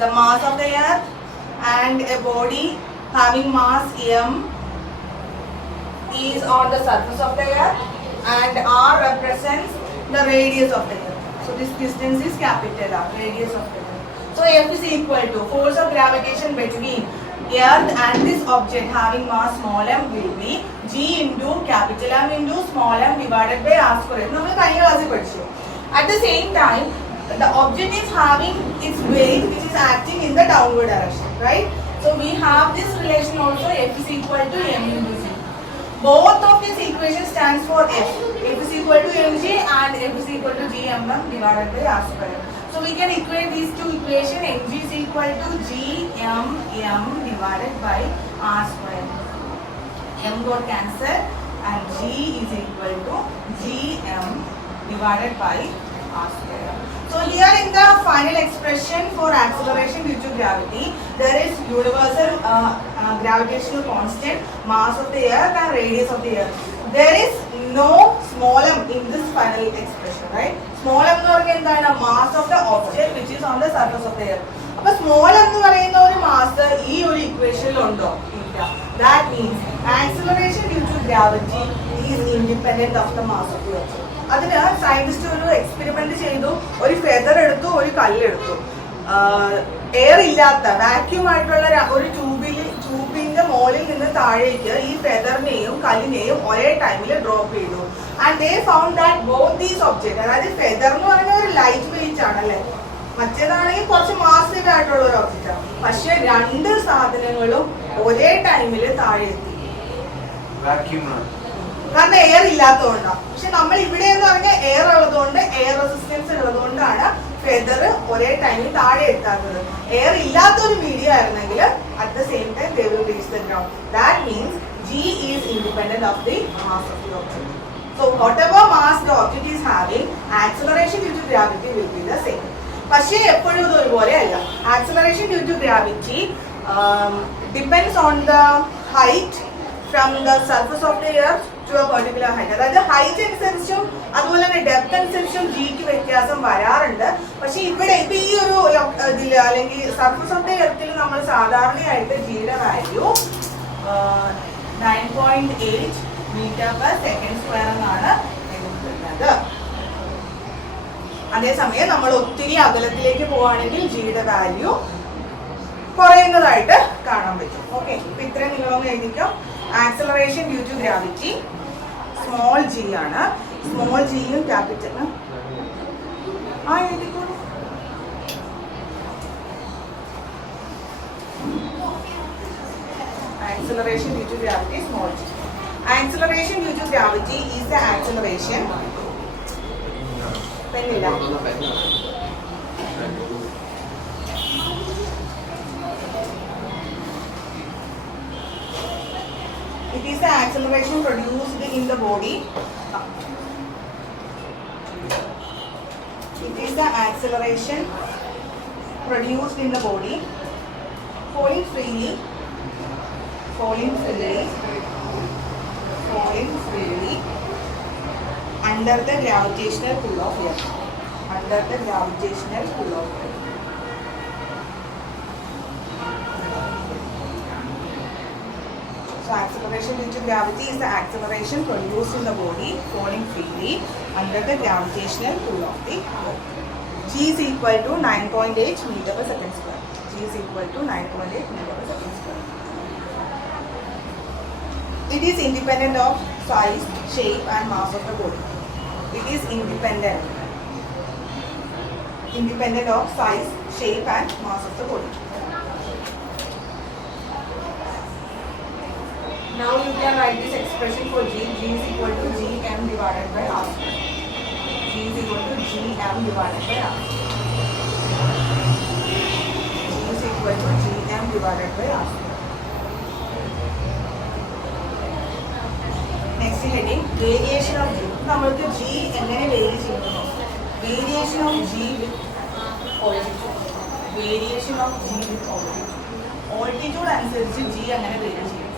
the mass of the earth and a body having mass m is on the surface of the earth, and r represents the radius of the earth. So this distance is capital R, radius of the earth. So F is equal to force of gravitation between earth and this object having mass small m will be G into capital M into small m divided by r square. നമ്മൾ കഴിഞ്ഞ ക്ലാസ്സിൽ പഠിച്ചു. At the same time, the object is having its weight which is acting in the downward direction, right? So we have this relation also, F is equal to m into G. Both of these equations stands for F. F is equal to mg and F is equal to gmm divided by r square. So we can equate these two equations. Mg is equal to gmm divided by r square. M got cancelled and g is equal to gm divided by r square. So here in the final expression for acceleration due to gravity, there is universal gravitational constant, mass of the earth and radius of the earth. There is no small m in this final expression, right? Small m എന്ന് പറഞ്ഞാൽ എന്താണ്? Mass of the object which is on the surface of the earth. അപ്പോൾ small m എന്ന് പറയുന്ന ഒരു mass ഈ ഒരു ഇക്വേഷനിൽ ഉണ്ടോ? ഇല്ല. That means acceleration due to gravity is independent of the mass of the earth. അതിന് സയന്റിസ്റ്റ് ഒരു എക്സ്പെരിമെന്റ് ചെയ്തു. ഒരു ഫെദർ എടുത്തു, ഒരു കല്ലെടുത്തു. എയർ ഇല്ലാത്ത വാക്യൂം ആയിട്ടുള്ള ഒരു ട്യൂബിന്റെ മുകളിൽ നിന്ന് താഴേക്ക് ഈ ഫെദറിനെയും കല്ലിനെയും ഒരേ ടൈമിൽ ഡ്രോപ്പ് ചെയ്തു. And they found that both these object, അതായത് ഫെദർ എന്ന് പറയുന്ന ഒരു ലൈറ്റ് വെയിറ്റ് ആണല്ലേ, മറ്റേതാണെങ്കിൽ കുറച്ച് മാസീവ് ആയിട്ടുള്ള ഒരു ഒബ്ജക്റ്റ് ആണ്. പക്ഷെ രണ്ട് സാധനങ്ങളും ഒരേ ടൈമിൽ താഴെ എത്തി. കാരണം എയർ ഇല്ലാത്തതുകൊണ്ടാണ്. പക്ഷെ നമ്മൾ ഇവിടെ എന്ന് പറഞ്ഞാൽ എയർ ഉള്ളതുകൊണ്ട്, എയർ റെസിസ്റ്റൻസ് ഉള്ളതുകൊണ്ടാണ് ഫെദർ ഒരേ ടൈമിൽ താഴെ എത്താത്തത്. എയർ ഇല്ലാത്തൊരു മീഡിയം ആയിരുന്നെങ്കിൽ at the same time they will reach the ground. That means G is independent of the mass of the object. So whatever mass the object is having, acceleration due to gravity will be the same. പക്ഷേ എപ്പോഴും ഇത് ഒരുപോലെ അല്ല. Acceleration due to gravity depends on the height from the surface of the earth to a particular height. അതായത് height അനുസരിച്ചും അതുപോലെ തന്നെ depth അനുസരിച്ചും ജിക്ക് വ്യത്യാസം വരാറുണ്ട്. പക്ഷെ ഇവിടെ ഇപ്പൊ ഈ ഒരു ഇതിൽ അല്ലെങ്കിൽ സർഫസ് ഓഫ് ദ എർത്തിൽ നമ്മൾ സാധാരണയായിട്ട് ജിയുടെ value 9.8 metre per second square എന്നാണ് എടുക്കുന്നത്. അതേസമയം നമ്മൾ ഒത്തിരി അകലത്തിലേക്ക് പോവുകയാണെങ്കിൽ ജിയുടെ വാല്യൂ കുറയുന്നതായിട്ട് കാണാൻ പറ്റും. ഓക്കെ, ഇപ്പൊ ഇത്രയും നിങ്ങളൊന്ന് എഴുതിക്കാം. Acceleration due to gravity small g ആണ്. സ്മോൾ ജിയും ക്യാപിറ്റലും എഴുതിക്കോളൂ. Acceleration due to gravity small g. Acceleration due to gravity is the acceleration. പെന്നില്ല. It is the acceleration produced in the body. It is the acceleration produced in the body, falling freely under the gravitational pull of earth. Under the gravitational pull of earth. So acceleration due to gravity is the acceleration produced in the body falling freely under the gravitational pull of the earth. G is equal to 9.8 meter per second square. G is equal to 9.8 meter per second square. It is independent of size, shape and mass of the body. It is independent of size, shape and mass of the body. Now you can write this expression for G. G is equal to Gm divided by R. G is equal to Gm divided by R. G is equal to Gm divided by R. Next heading, variation of G. നമ്മൾക്ക് G എങ്ങനെ vary ചെയ്യുന്നു? Variation of G with altitude. Variation of G with altitude. Altitude അനുസരിച്ച് G എങ്ങനെ vary ചെയ്യും?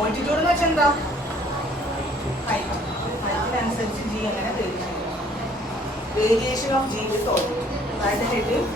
Altitude എന്ന് വെച്ചാൽ എന്താ? Height. മാർക്കിനനുസരിച്ച് g എങ്ങനെ തരും. വേരിയേഷൻ ഓഫ് ജി ഇസ് ഓൾവ്. അതായത് heading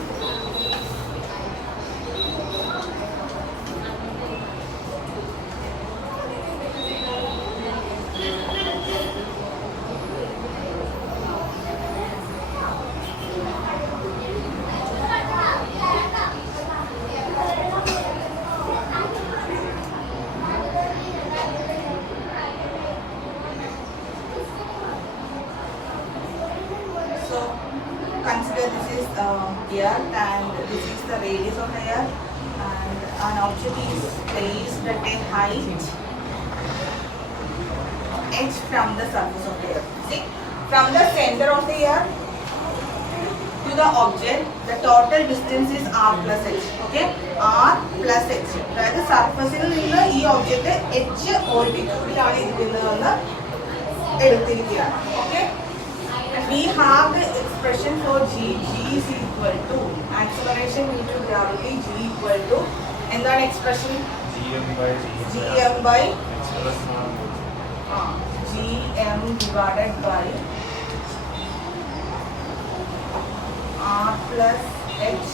consider this is earth and this is the radius of the earth and an object is placed at a height h from the surface of the earth. See, from the center of the earth to the object the total distance is r plus h. Okay, r plus h. അതായത് സർഫസിൽ നിന്ന് ഈ object h ഓൾട്ടിറ്റ്യൂഡിലാണ് ഇരിക്കുന്നതെന്ന് എടുത്തിരിക്കുകയാണ്. Okay, we have the expression for g. G is equal to acceleration due to gravity. G equal to എന്താണ് expression? gm by gm divided by r plus h.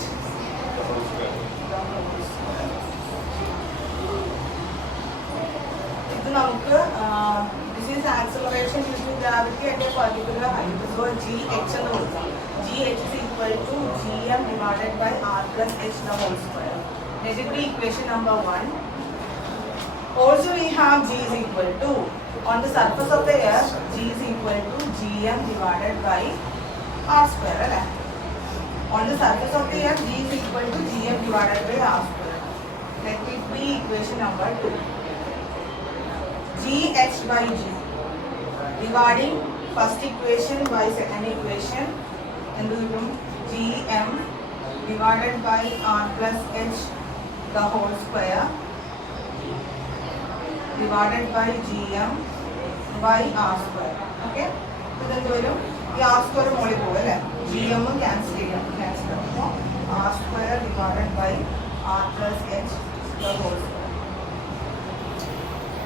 ഇത് നമുക്ക് this is acceleration due to gravity at a particular height. So gh എന്ന് കൊടുക്കാം. gh is equal to gm divided by r plus h the whole square. Let it be equation number 1. Also we have g is equal to, on the surface of the earth, g is equal to gm divided by r square. Right? On the surface of the earth, g is equal to gm divided by r square. Let it be equation number 2. gh by g. Dividing first equation by second equation, and gm divided by r plus h the whole square divided by gm by r square. Okay, so then ഈ r square മോളിൽ പോകും അല്ലേ, gm cancel ചെയ്യാം, r square divided by r plus h the whole square.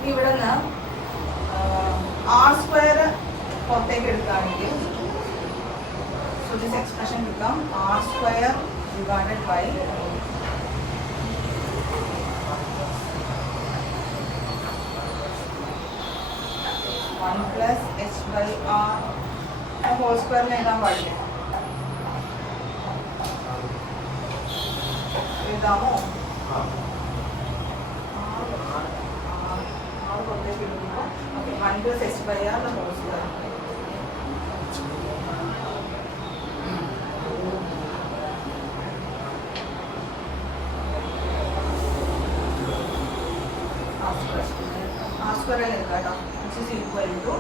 ഇവിടെ നിന്ന് r square പുറത്തേക്ക് എടുക്കുകയാണെങ്കിൽ so this expression become r square divided by 1 plus h by r whole square എഴുതാൻ പാടില്ല, എഴുതാമോ? പുറത്തേക്ക് എടുക്കുമ്പോൾ 1 plus h by r the whole square. r square എടുക്കാം, which is equal to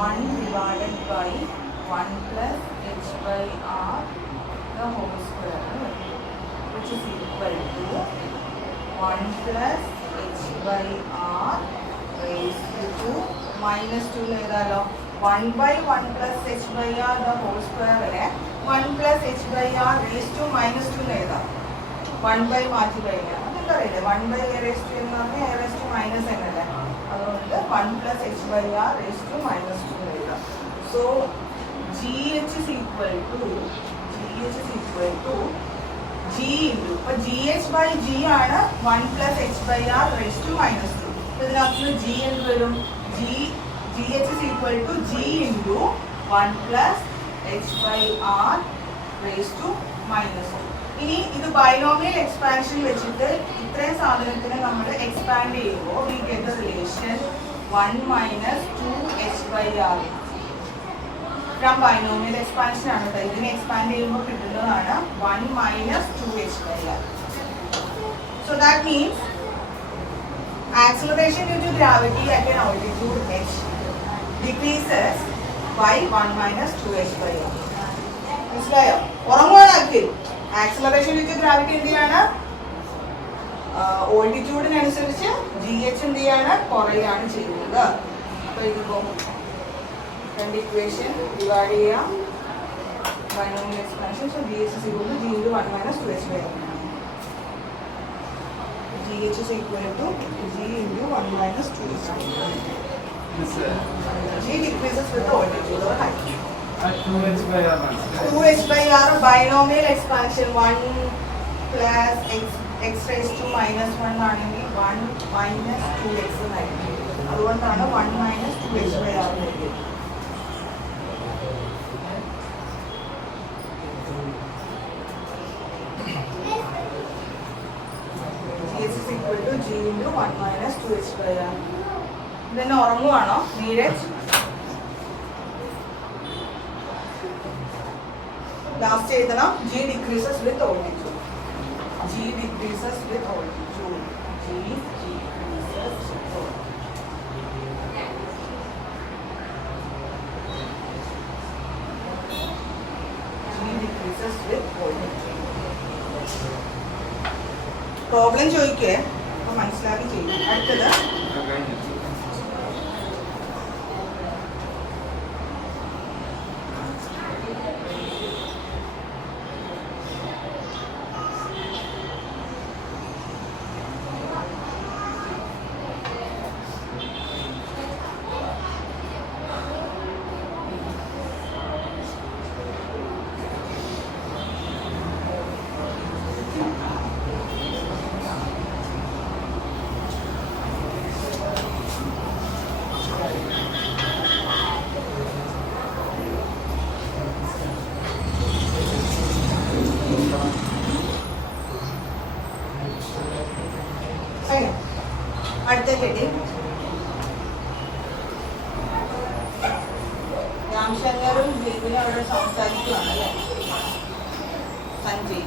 1 divided by 1 plus h by r the whole square, which is equal to 1 plus h by r raised to minus 2 എഴുതാലോ. 1 by 1 plus h by r the whole square വരെ 1 plus h by r raised to minus 2 എഴുതാം. 1 by മാറ്റി കഴിഞ്ഞാൽ അതെന്തറിയില്ലേ, 1 by a raised to എന്ന് പറഞ്ഞാൽ a raised to minus എന്നല്ലേ, അതുകൊണ്ട് 1 plus h by r raised to minus 2 എഴുതാം. So gh is equal to g into, അപ്പോൾ gh by g ആണ് 1 plus h by r raised to minus 2. ഇതിനകത്ത് g എന്ത് വരും, gh is equal to g into 1 plus h by r raised to minus 2. ഇനി ഇത് binomial expansion വെച്ചിട്ട് ഇത്രയും സാധനത്തിന് നമ്മൾ എക്സ്പാൻഡ് ചെയ്യുമ്പോൾ we get the relation 1 minus 2h by r from binomial expansion ആണ് കേട്ടോ. ഇതിനെ എക്സ്പാൻഡ് ചെയ്യുമ്പോൾ കിട്ടുന്നതാണ് 1 minus 2h by r. So that means acceleration due to gravity at an altitude h decreases by 1 minus 2h by r. മനസ്സിലായോ? ഉറങ്ങുവാനാക്കി acceleration due to gravity എന്ത് ചെയ്യാണ്, ഓൾട്ടിറ്റ്യൂഡിനനുസരിച്ച് G H എന്ത് ചെയ്യാണ്, കുറയാണ് ചെയ്യുന്നത്. അപ്പോൾ ഇതിപ്പോൾ രണ്ട് ഇക്വേഷൻ ഡിവൈഡ് ചെയ്യാം, binomial expansion. So G H is equal to G into 1 minus 2h by r. GH is equal to G into 1 minus 2h by r. This G decreases with the altitude or height. 2h by r മനസ്സിലായി. 2h by r binomial expansion 1 plus x raised to minus 1 ആണെങ്കിൽ 1 minus 2x എന്നായിരിക്കും. അതുകൊണ്ടാണ് 1 minus 2h by r എഴുതിയത്. G is equal to G into 1 minus 2h by r. ഇതെന്നെ ഉറങ്ങുവാണോ Neeraj? Last എഴുതണം G decreases with altitude. G decreases with altitude. G decreases with altitude. G decreases with altitude. Problem ചോദിക്കേ അപ്പൊ മനസ്സിലാക്കി ചെയ്യും. അടുത്തത് അടുത്ത heading രാംശങ്കറും ദീപിനും അവിടെ സംസാരിക്കുകയാണ് അല്ലേ? സഞ്ജയ്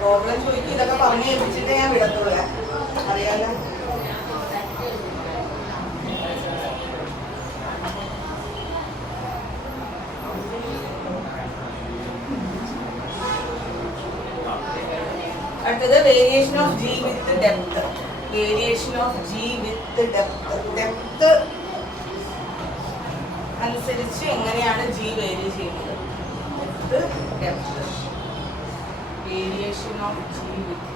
പ്രോബ്ലം ചോദിക്കും. ഇതൊക്കെ പറഞ്ഞു ഏൽപ്പിച്ചിട്ട് ഞാൻ വിടത്തുള്ളൂ. അറിയാലോ. അടുത്തത് variation of G with depth. Variation of G with depth. Depth അനുസരിച്ച് എങ്ങനെയാണ് ജി വേരി ചെയ്യുന്നത്? ഡെപ്ത് വേരിയേഷൻ ഓഫ് ജി വിത്ത്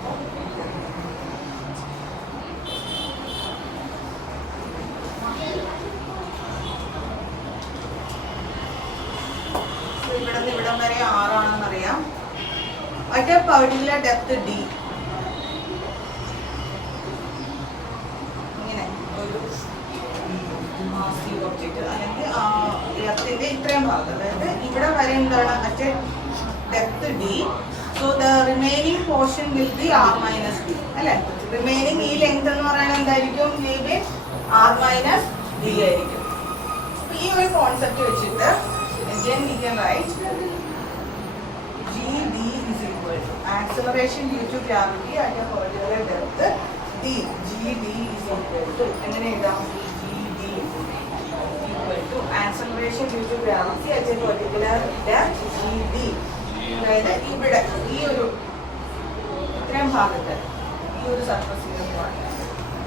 ഇവിടെ നിന്ന് ഇവിടം വരെ 6 ആണെന്നറിയാം. At a particular depth d, ഇങ്ങനെ ഒരു മാസീവ് ഒബ്ജക്റ്റ് അല്ലെങ്കിൽ എർത്തിന്റെ ഇത്രയും ഭാഗം, അതായത് ഇവിടെ വരെ എന്താണ് at A depth d, so the remaining portion will be r minus d അല്ലേ? റിമൈനിങ് ഈ ലെങ്ത് എന്ന് പറയുന്നത് എന്തായിരിക്കും? maybe r minus d ആയിരിക്കും. ഈ ഒരു കോൺസെപ്റ്റ് വെച്ചിട്ട് again we can write gd is equal to acceleration due to gravity at a particular depth d. gd is equal to എങ്ങനെ എഴുതാം? gd equal to acceleration due to gravity at a particular depth gd. അതായത് ഇവിടെ ഈ ഒരു ഇത്രയും ഭാഗത്ത് ഈ ഒരു സർഫസിന്റെ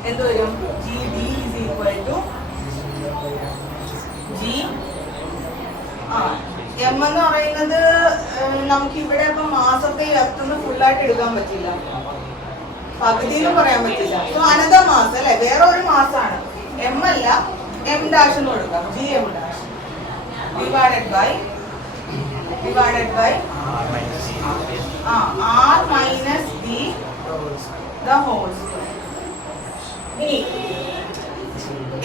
എന്ത് വരും? gd is equal to g M എന്ന് പറയുന്നത് നമുക്ക് ഇവിടെ ഇപ്പൊ മാസത്തെ എർത്തുനിന്ന് ഫുള്ളായിട്ട് എടുക്കാൻ പറ്റില്ല, പകുതിയിലും പറയാൻ പറ്റില്ല. സോ അനദർ മാസം അല്ലെ, വേറെ ഒരു മാസമാണ്. എം അല്ല, എം ഡാഷ് എന്ന് കൊടുക്കാം. G M dash divided by R minus D the whole square. ഇനി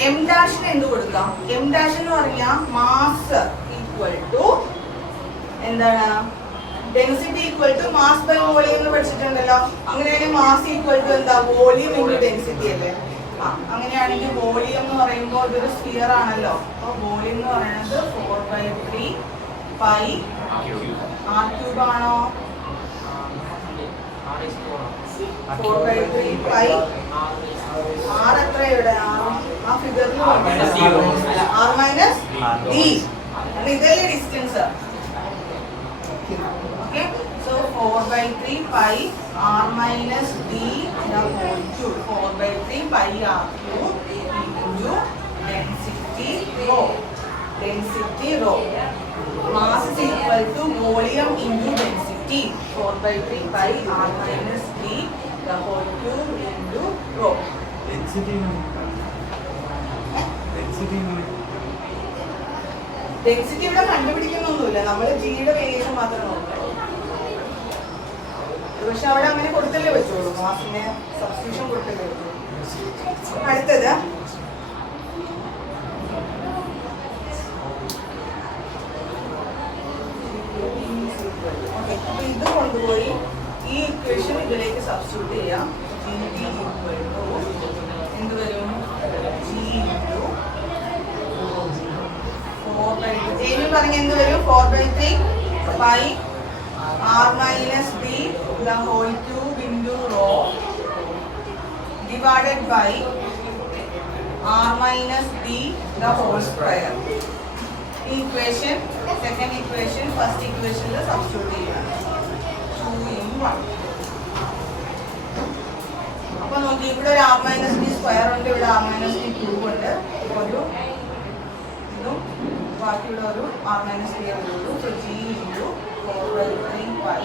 എം ഡാഷിന് എന്ത് കൊടുക്കാം? എം ഡാഷ് എന്ന് പറഞ്ഞാൽ മാസ് ഈക്വൽ ടു എന്താണ്? Density equal to mass by volume എന്ന് പഠിച്ചിട്ടുണ്ടല്ലോ. അങ്ങനെയാണെങ്കിൽ മാസ് ഈക്വൽ ടു എന്താ? വോളിയം ഇൻറ്റു ഡെൻസിറ്റി അല്ലേ? അങ്ങനെയാണെങ്കിൽ വോളിയം എന്ന് പറയുമ്പോൾ ഇതൊരു സ്ഫിയർ ആണല്ലോ. അപ്പോൾ വോളിയം എന്ന് പറയുന്നത് 4/3 പൈ ആർ ക്യൂബ് ആണോ? 4/3 പൈ ആർ എത്ര ഇവിടെ? ആ ഫിഗറിൽ ആർ മൈനസ് ഡി. ഇതല്ലേ distance. Okay, so 4/3 pi R minus D the whole cube. 4/3 pi R cube into density rho. Density rho. Mass is equal to volume into density. T 4/3 pi r minus d the whole cube into rho. Density density ഇവിടെ കണ്ടുപിടിക്കുന്നൊന്നുമില്ല, നമ്മൾ ജിയുടെ variation മാത്രമേ നോക്കുള്ളൂ. പക്ഷെ അവിടെ അങ്ങനെ കൊടുത്തല്ലേ വെച്ചോളൂ, മാസിന് substitution കൊടുത്തല്ലേ വെച്ചോളൂ. അടുത്തത് അപ്പൊ ഇത് കൊണ്ടുപോയി ഈ ഇക്വേഷൻ ഇതിലേക്ക് സബ്സ്റ്റിറ്റ്യൂട്ട് ചെയ്യാം. എന്ത് വരും? ജെയിമിൽ പറഞ്ഞ എന്ത് വരും? 4/3 pi r minus d the whole cube into rho divided by r minus d the whole square. Equation, second equation, first equation le substitute cheyyana. 2 in 1. അപ്പോൾ നോക്കി ഇവിടെ ഒരു r minus d സ്ക്വയർ ഉണ്ട്, ഇവിടെ r minus d ക്യൂബ് ഉണ്ട്. ഒരു ഇതും ബാക്കിയുള്ള ഒരു r minus d ഉള്ളൂ. So g into 4/3 pi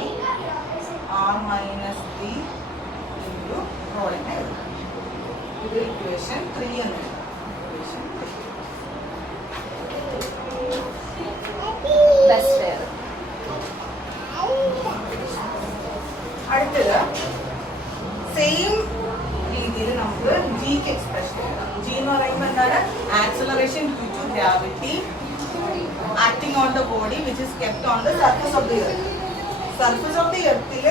r minus d into rho എന്ന് എഴുതാം. ഇത് ഇക്വേഷൻ 3 എന്ന് എഴുതാം. ഇക്വേഷൻ 3. Best pair. അടുത്തത് സെയിം രീതിയിൽ നമുക്ക് ജിക്ക് എക്സ്പ്രഷൻ എഴുതാം. ജി എന്ന് പറയുമ്പോൾ എന്താണ്? Acceleration due to gravity acting on the body which is kept on the surface of the earth. Surface of the എർത്തിൽ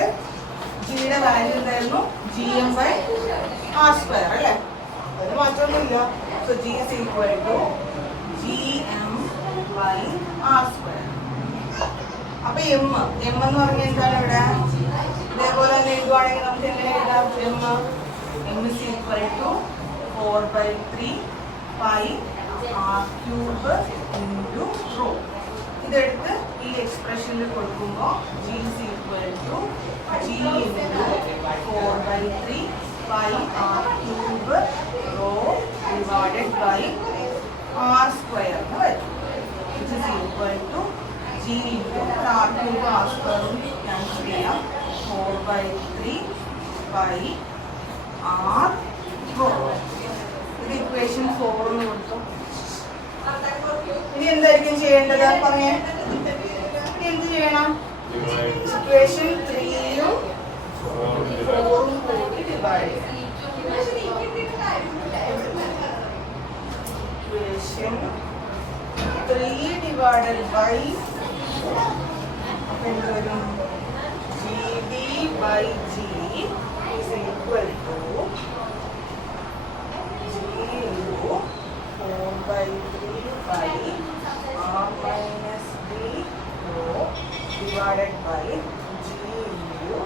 ജിയുടെ വാല്യൂ എന്തായിരുന്നു? gm/r² അല്ലേ? അതിന് മാറ്റമൊന്നുമില്ല. So g is equal to gm/r². അപ്പൊ എം എന്ന് പറഞ്ഞാൽ എന്താണ് ഇവിടെ? ഇതേപോലെ തന്നെ എഴുതുവാണെങ്കിൽ നമുക്ക് എങ്ങനെ എഴുതാം? M is equal to 4/3 pi r³ into rho. ഇതെടുത്ത് ഈ എക്സ്പ്രഷനിൽ കൊടുക്കുമ്പോൾ g is equal to g into 4/3 pi r³ rho divided by r² എന്ന് വരും. Which is equal to g into r³ r² cancel ചെയ്യാം. 4/3 pi r rho. ഇത് equation 4 എന്ന് കൊടുത്തു. ഇനി എന്തായിരിക്കും ചെയ്യേണ്ടത്? പറഞ്ഞേ. ഇനി എന്ത് ചെയ്യണം? ഇക്വേഷൻ 3-യും 4-ഉം കൂടി ഡിവൈഡ് ചെയ്യണം. ഇക്വേഷൻ 3 divided by അപ്പോൾ എന്ത് വരും? gd/g is equal to g into 4/3 pi r minus d rho divided by g into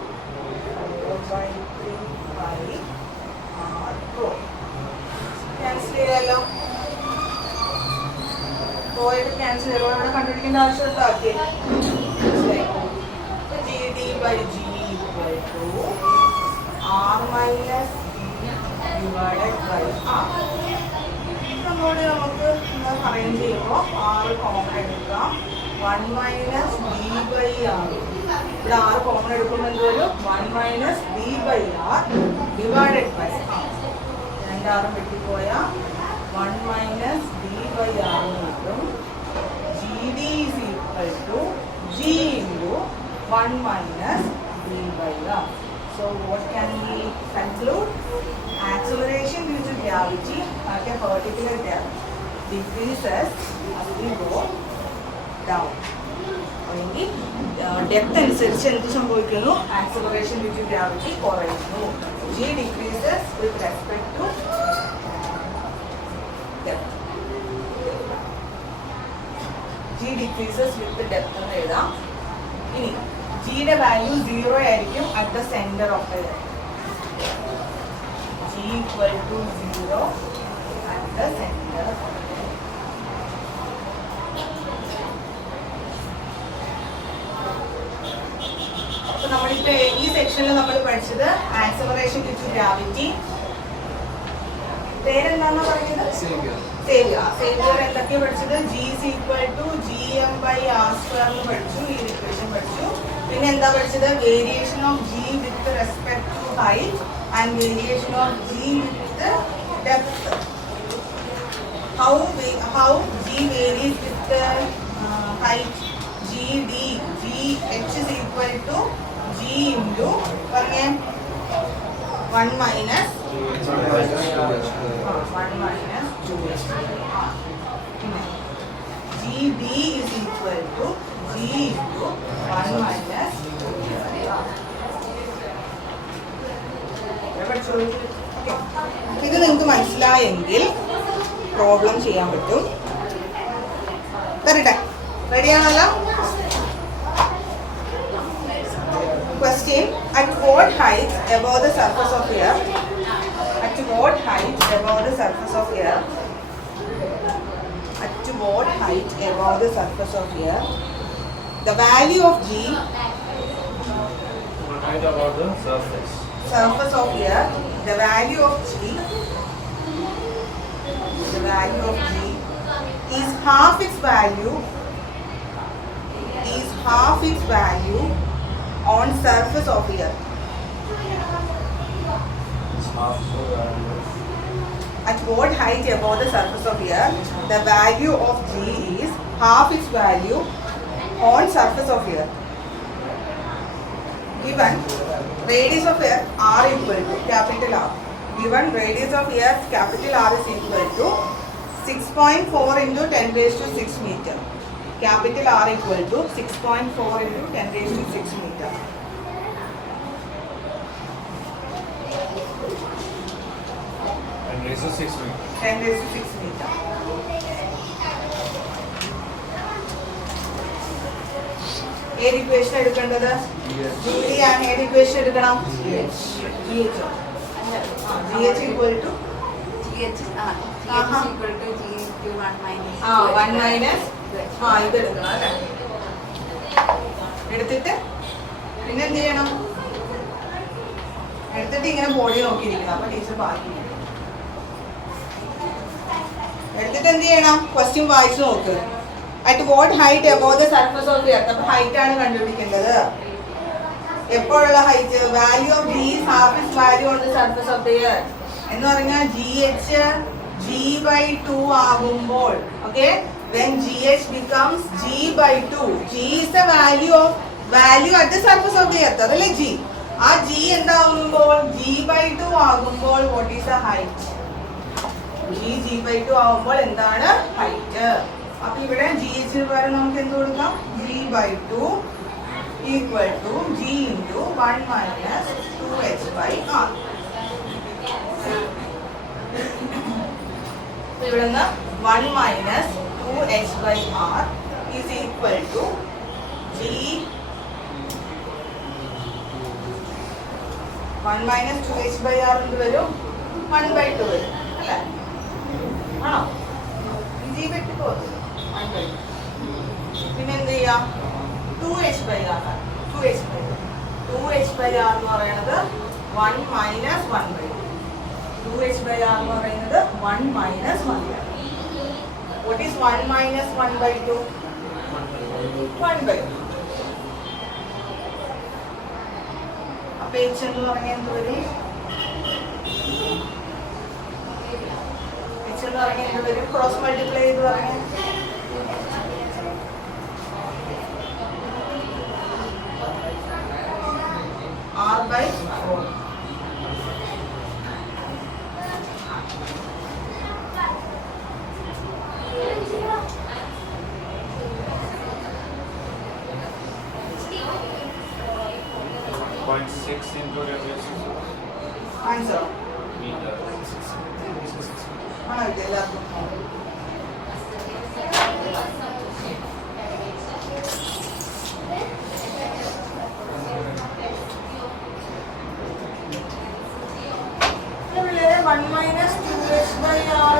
4/3 pi r rho. Cancel ചെയ്യാലോ. പോയിട്ട് ക്യാൻസൽ ചെയ്തോ. ഇവിടെ കണ്ടുപിടിക്കേണ്ട ആവശ്യമില്ല. ആക്കി gd/g equal to r minus d divided by r. നമ്മളോട് നമുക്ക് അറേഞ്ച് ചെയ്യുമ്പോൾ r കോമൺ എടുക്കാം. 1 minus d/r. ഇവിടെ r കോമൺ എടുക്കുമ്പോൾ എന്തുവരും? 1 minus d/r divided by r. രണ്ടാറും വെട്ടിപ്പോയാൽ 1 minus d/r കിട്ടും. gd is equal to g into 1 minus d/r. So what can we conclude? Acceleration due to gravity at a particular depth decreases as we go down. അല്ലെങ്കിൽ depth അനുസരിച്ച് എന്ത് സംഭവിക്കുന്നു? Acceleration due to gravity കുറയുന്നു. g decreases with respect to depth. g decreases with the depth എന്ന് എഴുതാം. ഇനി ജിയുടെ value 0 ആയിരിക്കും at the centre of the g equal to 0 at the center. അപ്പോൾ നമ്മളിപ്പോൾ ഈ സെക്ഷനിൽ നമ്മൾ പഠിച്ചത് ആക്സിലറേഷൻ ഡ്യൂ ടു ഗ്രാവിറ്റി. പേരെന്താണെന്ന് പറഞ്ഞത്? സേവിയർ എന്തൊക്കെയാണ് പഠിച്ചത്? g is equal to gm/r² എന്ന് പഠിച്ചു. ഈ ഇക്വേഷൻ പഠിച്ചു. പിന്നെ എന്താ പഠിച്ചത്? Variation of G with respect to height and variation of G with depth. How G varies with the height. GD, GH is equal to G into 1 minus 2H. GB is equal to G into 1 minus 2H. ഇത് നിങ്ങൾക്ക് മനസ്സിലായെങ്കിൽ problem ചെയ്യാൻ പറ്റും. തരട്ടെ? റെഡിയാണല്ലോ? Question: at what height above the surface of air? At what height above the surface of air? At what height above the surface of air? The value of G. Height about the surface. Surface of air. The value of G. The value of G is half its value. Is half its value on surface of air. At what height above the surface of air, the value of G is half its value on surface of air. Given radius of air R equal to capital R. Given radius of air capital R is equal to 6.4 into 10 raised to 6 meter. Capital R equal to 6.4 into 10 raised to 6 meter. And raise to 6 meter. 10 raised to 6 meter. ഏത് equation എടുക്കേണ്ടത്? ജൂലിയാണ്. ഏത് equation എടുക്കണം? GH equal to one minus ഇത് എടുക്കണം അല്ലേ? എടുത്തിട്ട് പിന്നെ എന്ത് ചെയ്യണം? എടുത്തിട്ട് ഇങ്ങനെ ബോഡി നോക്കിയിരിക്കണം. അപ്പൊ ടീച്ചർ ബാക്കി എടുത്തിട്ട് എന്ത് ചെയ്യണം? ക്വസ്റ്റ്യൻ വായിച്ചു നോക്ക്. At what height above the surface of earth. അപ്പൊ ഹൈറ്റ് ആണ് കണ്ടുപിടിക്കേണ്ടത്. എപ്പോഴുള്ള height? Value of g half is value on the surface of the earth എന്ന് പറഞ്ഞാൽ GH G/2 ആകുമ്പോൾ, okay, when GH becomes G/2, G is the value at the surface of the earth, അതല്ലേ G. ആ G എന്താകുമ്പോൾ? G/2 ആകുമ്പോൾ what is the height? G/2 ആകുമ്പോൾ എന്താണ് height? അപ്പൊ ഇവിടെ GH പകരം നമുക്ക് എന്ത് കൊടുക്കാം? G/2 equal to G into 1 minus 2H/R. ഇവിടെ നിന്ന് 1 minus 2H/R is equal to G 1 minus 2H/R എന്ത് വരും? 1/2 വരും അല്ലേ? ആണോ? G വെട്ടിപ്പോ 1/2. പിന്നെ എന്ത് ചെയ്യാം? 2H/R ആണ്. 2H/R എന്ന് പറയുന്നത് 1 minus 1/2. 2H/R എന്ന് പറയുന്നത് 1 minus 1/2. What is 1 minus 1/2? 1/2. അപ്പൊ H എന്ന് പറഞ്ഞാൽ എന്ത് വരും? H എന്ന് പറഞ്ഞാൽ എന്ത് വരും? ക്രോസ് മൾട്ടിപ്ലൈ ചെയ്ത് പറഞ്ഞാൽ R/4. ആൻസർ ആണോ ഇത് എല്ലാവർക്കും? പിള്ളേരെ 1 minus 2H/R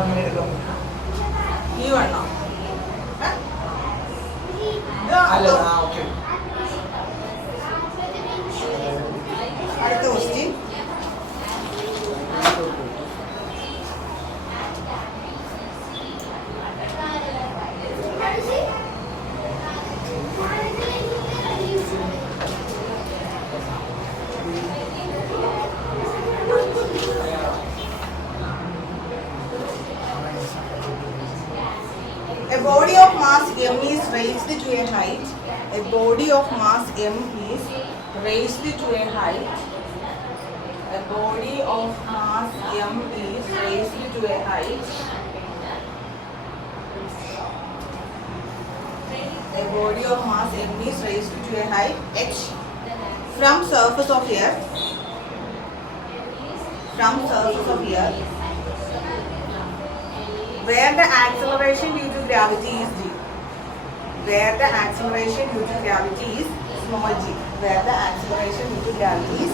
അങ്ങനെ എടുക്കാം. ഈ വണ്ണോ അല്ല ഓക്കെ. അടുത്ത question. A body of mass m is raised to a height. A body of mass m is raised to a height. A body of mass m is raised to a height. A body of mass m is raised to a height h from surface of earth. From surface of earth. Where the acceleration due to gravity is g. Where the acceleration due to gravity is small g. Where the acceleration due to gravity is.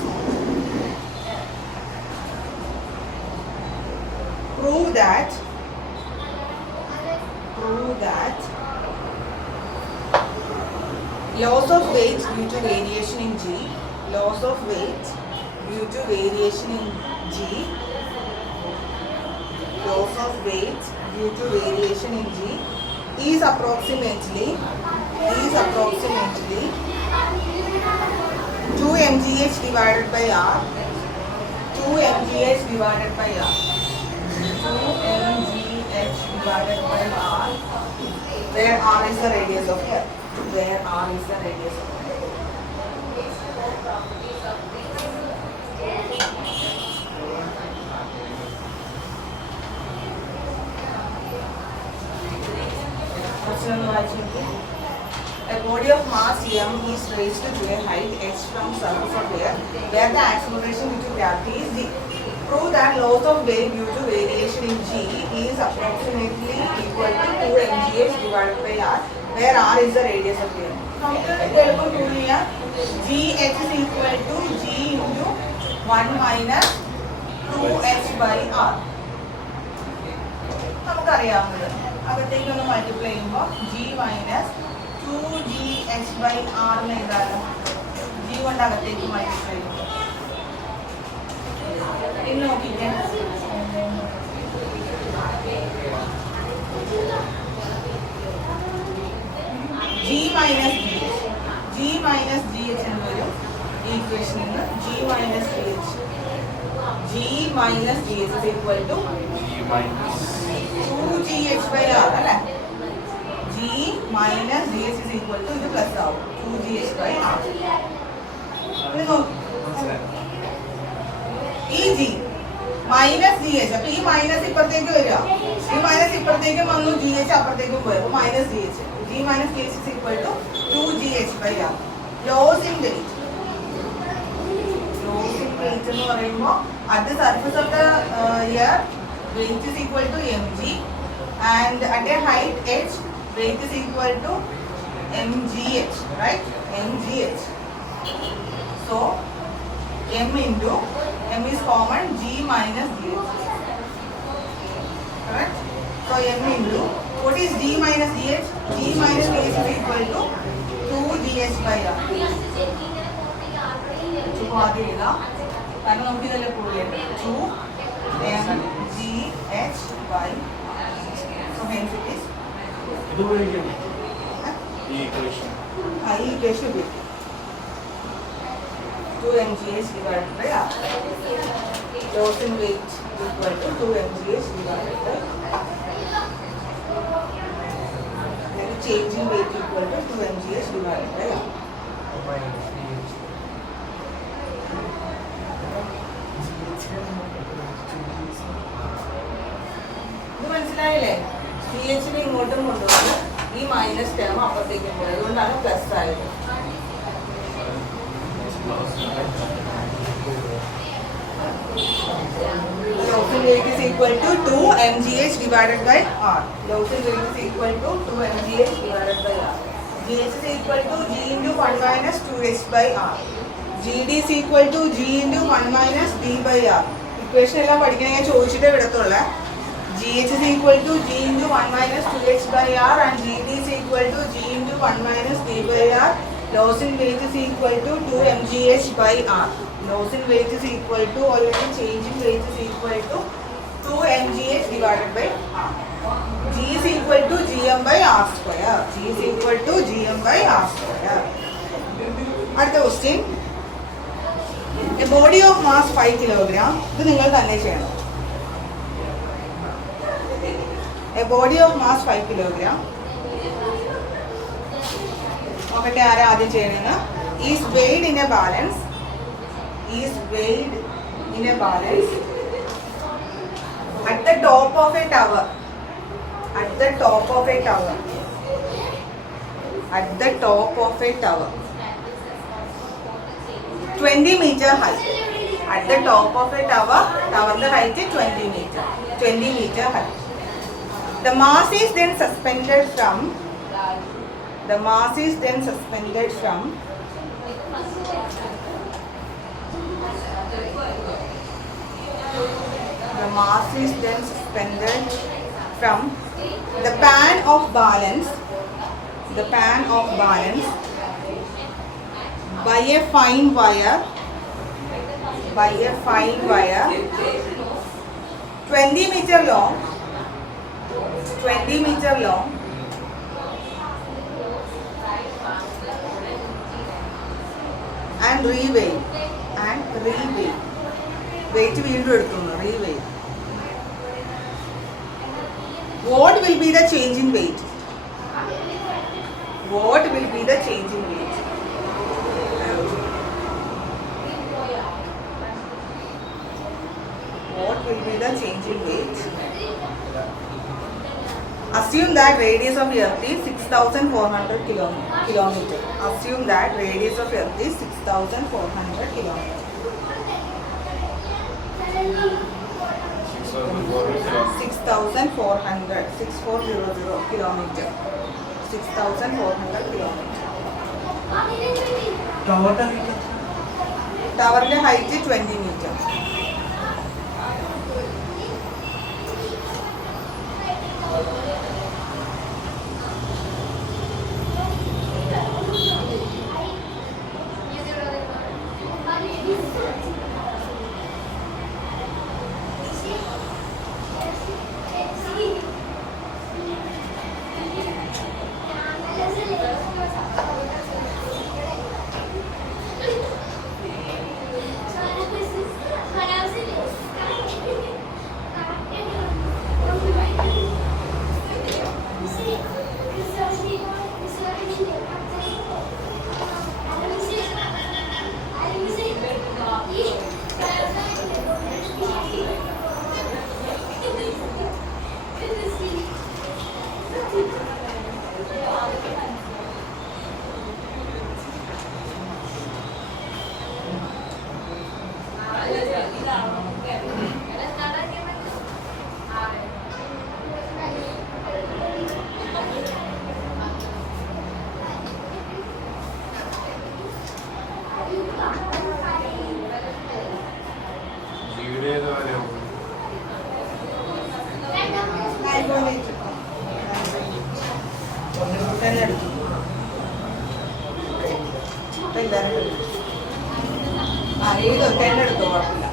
Prove that loss of weight due to variation in g. Loss of weight due to variation in g. Loss of weight due to variation in g is approximately 2 mgh divided by r. 2 mgh divided by r. 2 mgh divided by r. Where r is the radius of earth. Where r is the radius of earth. A body of mass m is raised to a height h from surface of air where the acceleration due to gravity is g. Prove that loss of weight due to variation in g is approximately equal to 2 mgh divided by r where r is the radius of air. നമുക്ക് എളുപ്പം prove ചെയ്യാം. gh is equal to g into 1 minus 2h by r. നമുക്കറിയാവുന്നത് അകത്തേക്ക് ഒന്ന് multiply ചെയ്യുമ്പോൾ g minus 2gh by r എന്ന് എഴുതാമല്ലോ. g കൊണ്ട് അകത്തേക്ക് multiply ചെയ്യുമ്പോൾ ഇന്ന് നോക്കിക്കേ. g മൈനസ് gh എന്ന് വരും ഈ ഇക്വേഷനിൽ നിന്ന്. g minus gh is equal to 2gh by r അല്ലേ. g minus gh is equal to ഇത് പ്ലസ് ആവും 2gh by r. ഈ g മൈനസ് gh അപ്പൊ ഈ മൈനസ് ഇപ്പുറത്തേക്ക് വരിക. ഈ മൈനസ് ഇപ്പുറത്തേക്കും വന്നു, gh അപ്പുറത്തേക്കും പോയി. അപ്പൊ minus gh. g minus gh is equal to 2gh by r. Loss in weight. Loss in weight എന്ന് പറയുമ്പോൾ at the surface of the earth weight is equal to mg and at a height h weight is equal to mgh, right? mgh. So m into m is common, g minus gh, correct? So m into what is g minus gh? G minus gh is equal to 2gh by r. കാരണം നമുക്ക് ഇതെല്ലാം prove ചെയ്യണം. 2mgh by so hence it is ഇത് ഉപയോഗിക്കണം ഈ equation. ഈ equation ഉപയോഗിക്കും. 2mgh divided by r. Loss in weight equal to 2mgh divided by r. Then change in weight equal to 2mgh divided by r. ഇത് മനസ്സിലായില്ലേ? gh നെ ഇങ്ങോട്ടും കൊണ്ടുവന്ന് ഈ മൈനസ് ടേം അപ്പുറത്തേക്കും പോയി, അതുകൊണ്ടാണ് പ്ലസ് ആയത്. Loss in weight is equal to 2 mgh divided by r. Loss in weight is equal to 2 mgh divided by r. gh is equal to g into 1 minus 2h by r. gd is equal to g into 1 minus d by r. Equation എല്ലാം പഠിക്കാൻ ഞാൻ ചോദിച്ചിട്ടേ വിടത്തുള്ളേ. GH is equal to G into 1 minus 2H by R and GD is equal to G into 1 minus D by R. Loss in weight is equal to 2 mgh by R. Loss in weight is equal to, or change in weight is equal to 2 mgh divided by R. G is equal to Gm by R square. G is equal to Gm by R square. അടുത്ത question. A body of mass 5 kilogram. ഇത് നിങ്ങൾ തന്നെ ചെയ്യണം. A body of mass 5 kilogram. നോക്കട്ടെ ആരാ ആദ്യം ചെയ്യണമെന്ന്. Is weighed in a balance. Is weighed in a balance at the top of a tower. At the top of a tower. At the top of a tower. 20 meter height. At the top of a tower. Tower the height is 20 meter. 20 meter height. The mass is then suspended from. The mass is then suspended from. The mass is then suspended from the pan of balance. The pan of balance by a fine wire. By a fine wire. 20 meter long. 20 meter long. And reweigh. And reweigh. Weight വീണ്ടും എടുക്കുന്നു. Reweigh. What will be the change in weight? What will be the change in weight? What will be the change in weight? Assume that radius of Earth is 6,400 kilometer. Assume that radius of Earth is 6,400 kilometer. 6,400 6400 kilometer. 6,400 kilometer. ടവറിന്റെ height 20 metre. എടുത്തു കുഴപ്പമില്ല.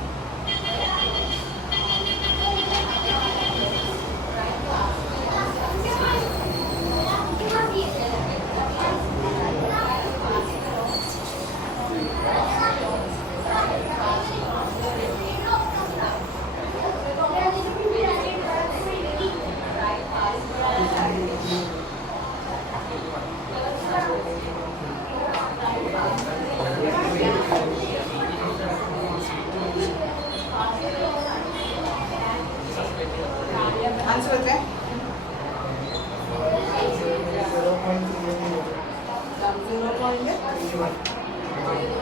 Answer വെച്ചേ.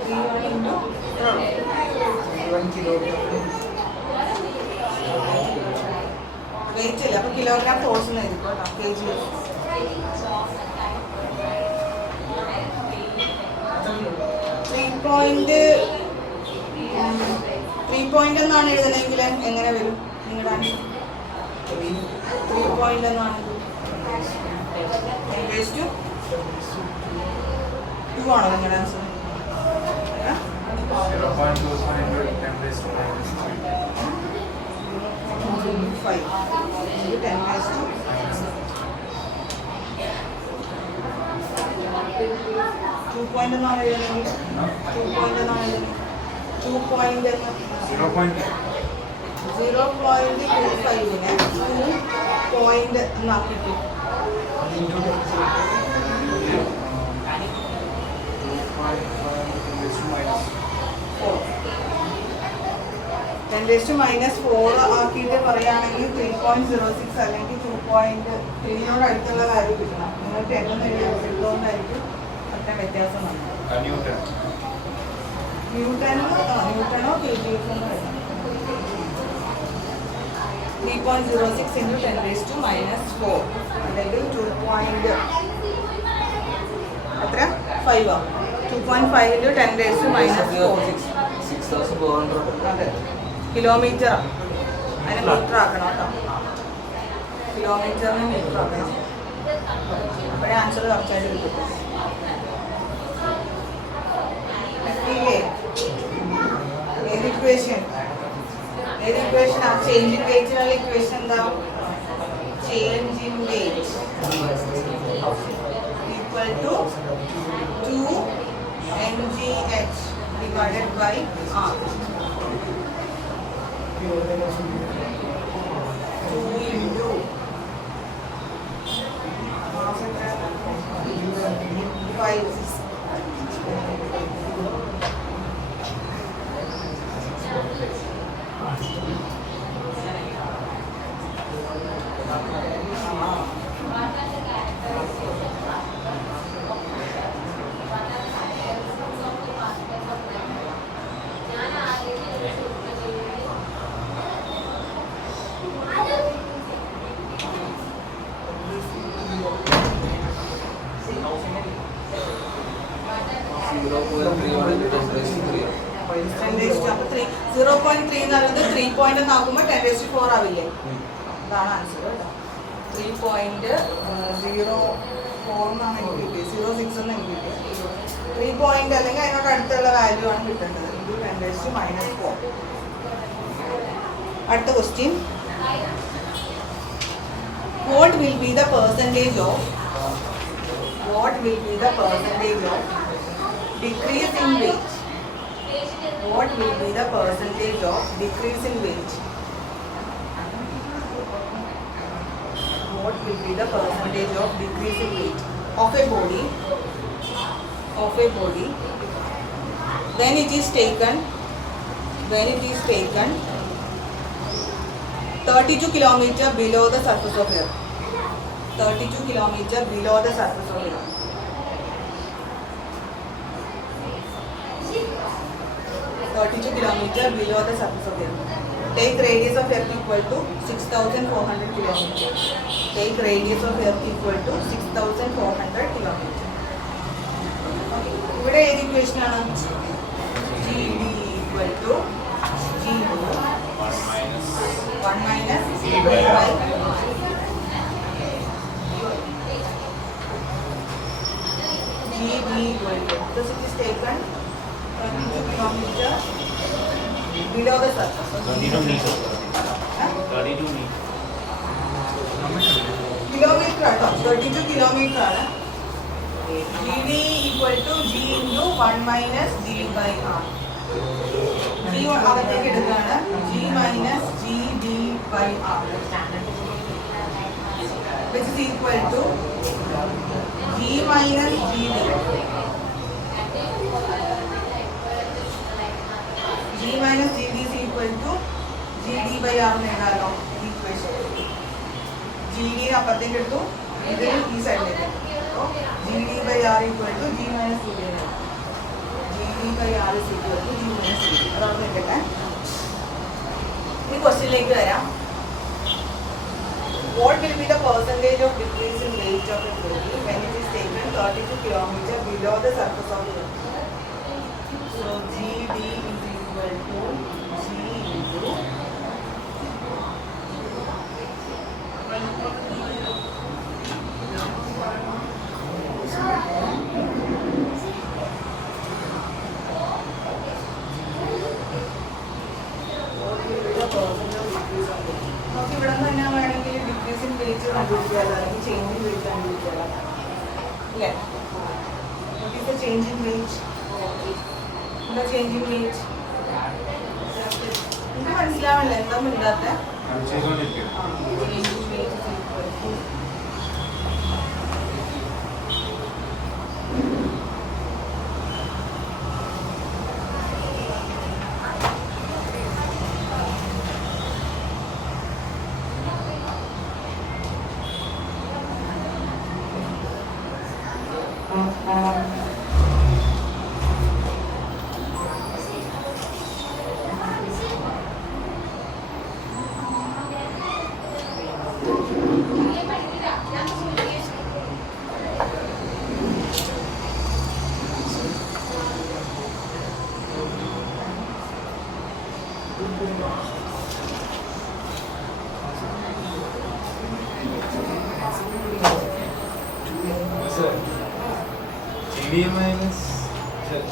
0.31 wait ഇല്ല, അപ്പൊ kilogram force ആയിരിക്കും കേട്ടോ. kg 3.31 3 point എന്നാണ് എഴുതണമെങ്കിൽ എങ്ങനെ വരും നിങ്ങളുടെ ആൻസർ? 3 പോയിന്റ് എന്നാണ് 10⁻² ആണോ നിങ്ങളുടെ ആൻസർ? 0.25 into 10⁻⁵. 2 പോയിന്റ് എന്നാണ് എഴുതണമെങ്കിൽ 2 പോയിന്റ് എന്നാണ് എഴുതണമെങ്കിൽ 2 പോയിന്റ് എന്ന് 0.25നെ 2 പോയിന്റ് എന്നാക്കിട്ടു. (10⁻⁻4) ആക്കിയിട്ട് പറയുകയാണെങ്കിൽ 3.06 അല്ലെങ്കിൽ 2.3 അടുത്തുള്ള വാല്യൂ കിട്ടണം. നിങ്ങൾ 10 എന്ന് എഴുതുന്നതുകൊണ്ടായിരിക്കും അത്ര വ്യത്യാസം വന്നത്. ന്യൂട്ടണോ KGF 3.06 into 10⁻⁻4 അല്ലെങ്കിൽ 2. എത്ര 5 ആ 2.5 into 10⁻⁻4. 6,400. അതെ കിലോമീറ്റർ അതിനെ മീറ്റർ ആക്കണം കേട്ടോ. കിലോമീറ്ററിന് മീറ്റർ ആക്കണം. അപ്പോഴേ ആൻസർ കറക്റ്റായിട്ട് കിട്ടും. ഏത് ഇക്വേഷൻ ആ ചേഞ്ച് ഇൻ വെയിറ്റിനുള്ള ഇക്വേഷൻ എന്താ? Change in weight equal to 2 mgh divided by r. 2 into 5. അപ്പോൾ 0.3 എന്നുള്ളത് 3 പോയിന്റ് എന്നാകുമ്പോൾ 10⁻⁴ ആവില്ലേ? അതാണ് ആൻസർ കേട്ടോ. 3.04 എന്നാണ് എനിക്ക് കിട്ടിയത്. 0.6 എന്ന് എനിക്ക് കിട്ടിയത്. 3 പോയിന്റ് അല്ലെങ്കിൽ അതിനോട് അടുത്തുള്ള വാല്യൂ ആണ് കിട്ടേണ്ടത്. ഇത് 10⁻⁻4. അടുത്ത question. What will be the percentage of decrease in weight? What will be the percentage of decrease in weight? What will be the percentage of decrease in weight of a body when it is taken 32 kilometer below the surface of earth? 32 kilometer below the surface of earth. 32 kilometer below the surface of earth. Take radius of earth equal to 6,400 kilometers. Take radius of earth equal to 6,400 kilometers. ഇവിടെ ഏത് equation ആണ്? GB equal to G1 minus D by GB equal to, because it is taken 32 kilometer below the surface. 32 meters. 32 meters. Kilometre ആട്ടോ. 32 kilometre ആണ്. GD equal to G into 1 minus D by R. G അകത്തേക്ക് എടുക്കുകയാണ്. G minus GD by R, which is equal to G minus GD. G minus GD is equal to GD by R എന്ന് എഴുതാമല്ലോ equation. GD അപ്പുറത്തേക്ക് എടുത്തു, ഇത് ഈ സൈഡിലേക്ക്. അപ്പോൾ GD by R equal to G minus GD. GD by R is equal to G minus GD. അതവിടെ നിൽക്കട്ടെ. ഈ ക്വസ്റ്റ്യനിലേക്ക് വരാം. What will be the percentage of decrease in weight of a body when it is taken 32 kilometers below the surface of the earth? So GD is equal equal to G into നമുക്ക് ഇവിടെ നിന്ന് തന്നെ വേണമെങ്കിൽ decrease in wait കണ്ടുപിടിക്കാമല്ലോ അല്ലെങ്കിൽ change in wait കണ്ടുപിടിക്കാമല്ലോ അല്ലേ? What is the change in weight? The change in weight. എനിക്ക് മനസ്സിലാവില്ല എന്താ ഇല്ലാത്ത change in weight is equal to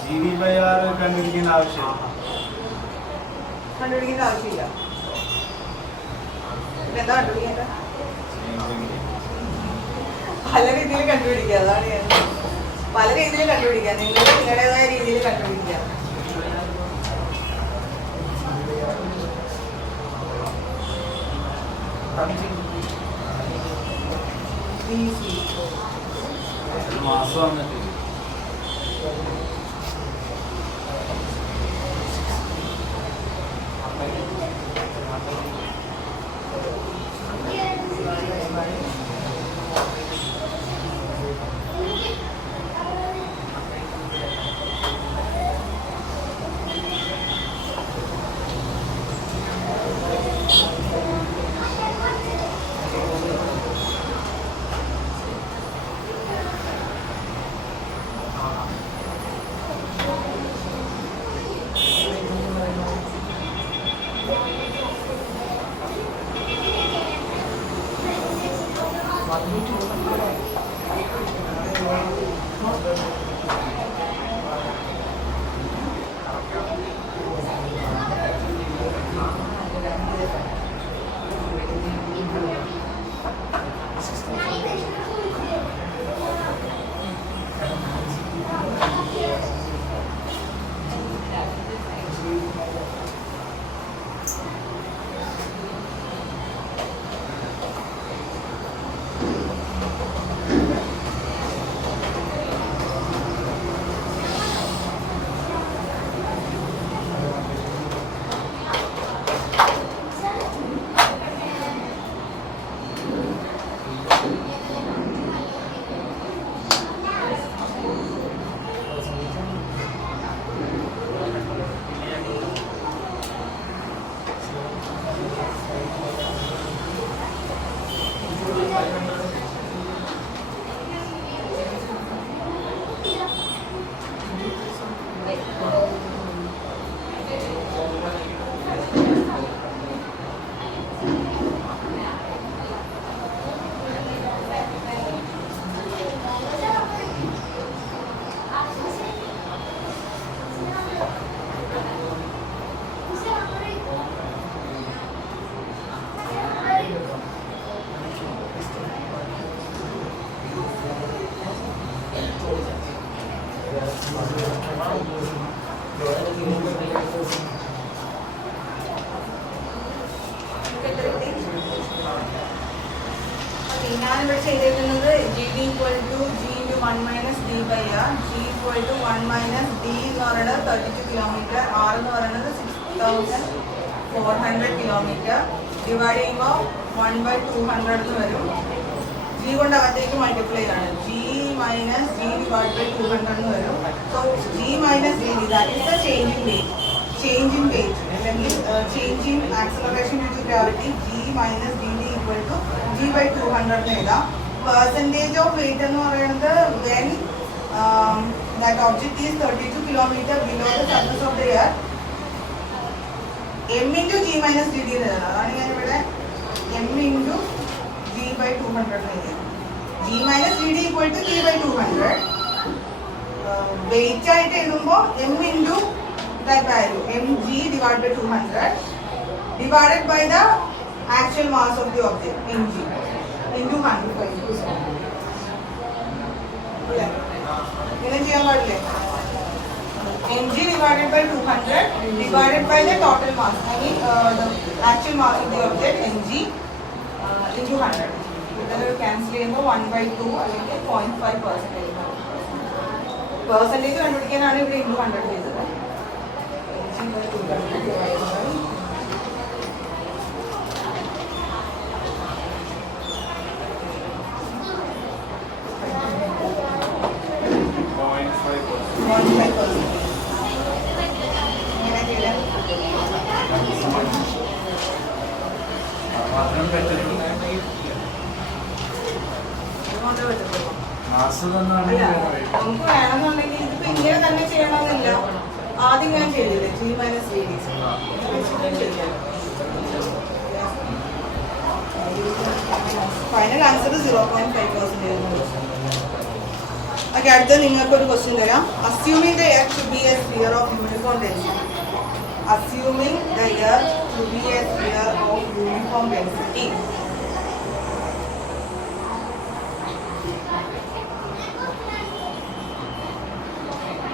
GV/R കണ്ടുപിടിക്കേണ്ട ആവശ്യം കണ്ടുപിടിക്കേണ്ട ആവശ്യമില്ല. പിന്നെ എന്താ കണ്ടുപിടിക്കേണ്ടത്? പല രീതിയിൽ കണ്ടുപിടിക്കുക. അതാണ് ഞാൻ പല രീതിയിൽ കണ്ടുപിടിക്കുക. നിങ്ങൾ നിങ്ങളുടേതായ രീതിയിൽ കണ്ടുപിടിക്കുക. മാസം വന്നിട്ട് ഞാനിവിടെ ചെയ്തേക്കുന്നത് GD equal to G into 1 minus D by R. G equal to 1 minus D എന്ന് പറയുന്നത് 32 കിലോമീറ്റർ, R എന്ന് പറയുന്നത് 6400 കിലോമീറ്റർ. ഡിവൈഡ് ചെയ്യുമ്പോൾ 1/200 എന്ന് വരും. G കൊണ്ട് അകത്തേക്ക് മൾട്ടിപ്ലൈ ആണ്. G minus G divided by 200 എന്ന് വരും. So G minus GD, that is the change in weight. Change in weight അല്ലെങ്കിൽ change in acceleration due to gravity. G minus GD equal to G by 200 എന്ന് എഴുതാം. Percentage of weight എന്ന് പറയുന്നത് when that object is 32 kilometer below the surface of the earth m into g minus dd എന്ന് എഴുതണം. അതാണ് ഞാനിവിടെ m into g by 200 എന്ന് എഴുതിയത്. g minus dd equal to g by 200. Wait ആയിട്ട് എഴുതുമ്പോൾ m into that value mg divided by 200 divided by the actual mass of the object mg into 100. അല്ലേ? ഇങ്ങനെ ചെയ്യാൻ പാടില്ലേ? mg divided by 200 divided by the total mass, I mean the actual mass of the object mg into 100. ഇതൊരു cancel ചെയ്യുമ്പോൾ 1/2 അല്ലെങ്കിൽ 0.5%. Percentage കണ്ടുപിടിക്കാനാണ് ഇവിടെ into 100 ചെയ്തത്. മാത്രം പറ്റുള്ളൂ. മാസം തന്നാണ് അല്ല, നമുക്ക് വേണമെന്നുണ്ടെങ്കിൽ ഇതിപ്പോ ഇങ്ങനെ തന്നെ ചെയ്യണമെന്നില്ല. ആദ്യം ഞാൻ ചെയ്തില്ലേ g minus vd. Final answer 0.5%. ഓക്കെ, അടുത്ത നിങ്ങൾക്ക് ഒരു ക്വസ്റ്റ്യൻ തരാം. Assuming the earth to be a sphere of uniform density. Assuming the earth to be a sphere of uniform density.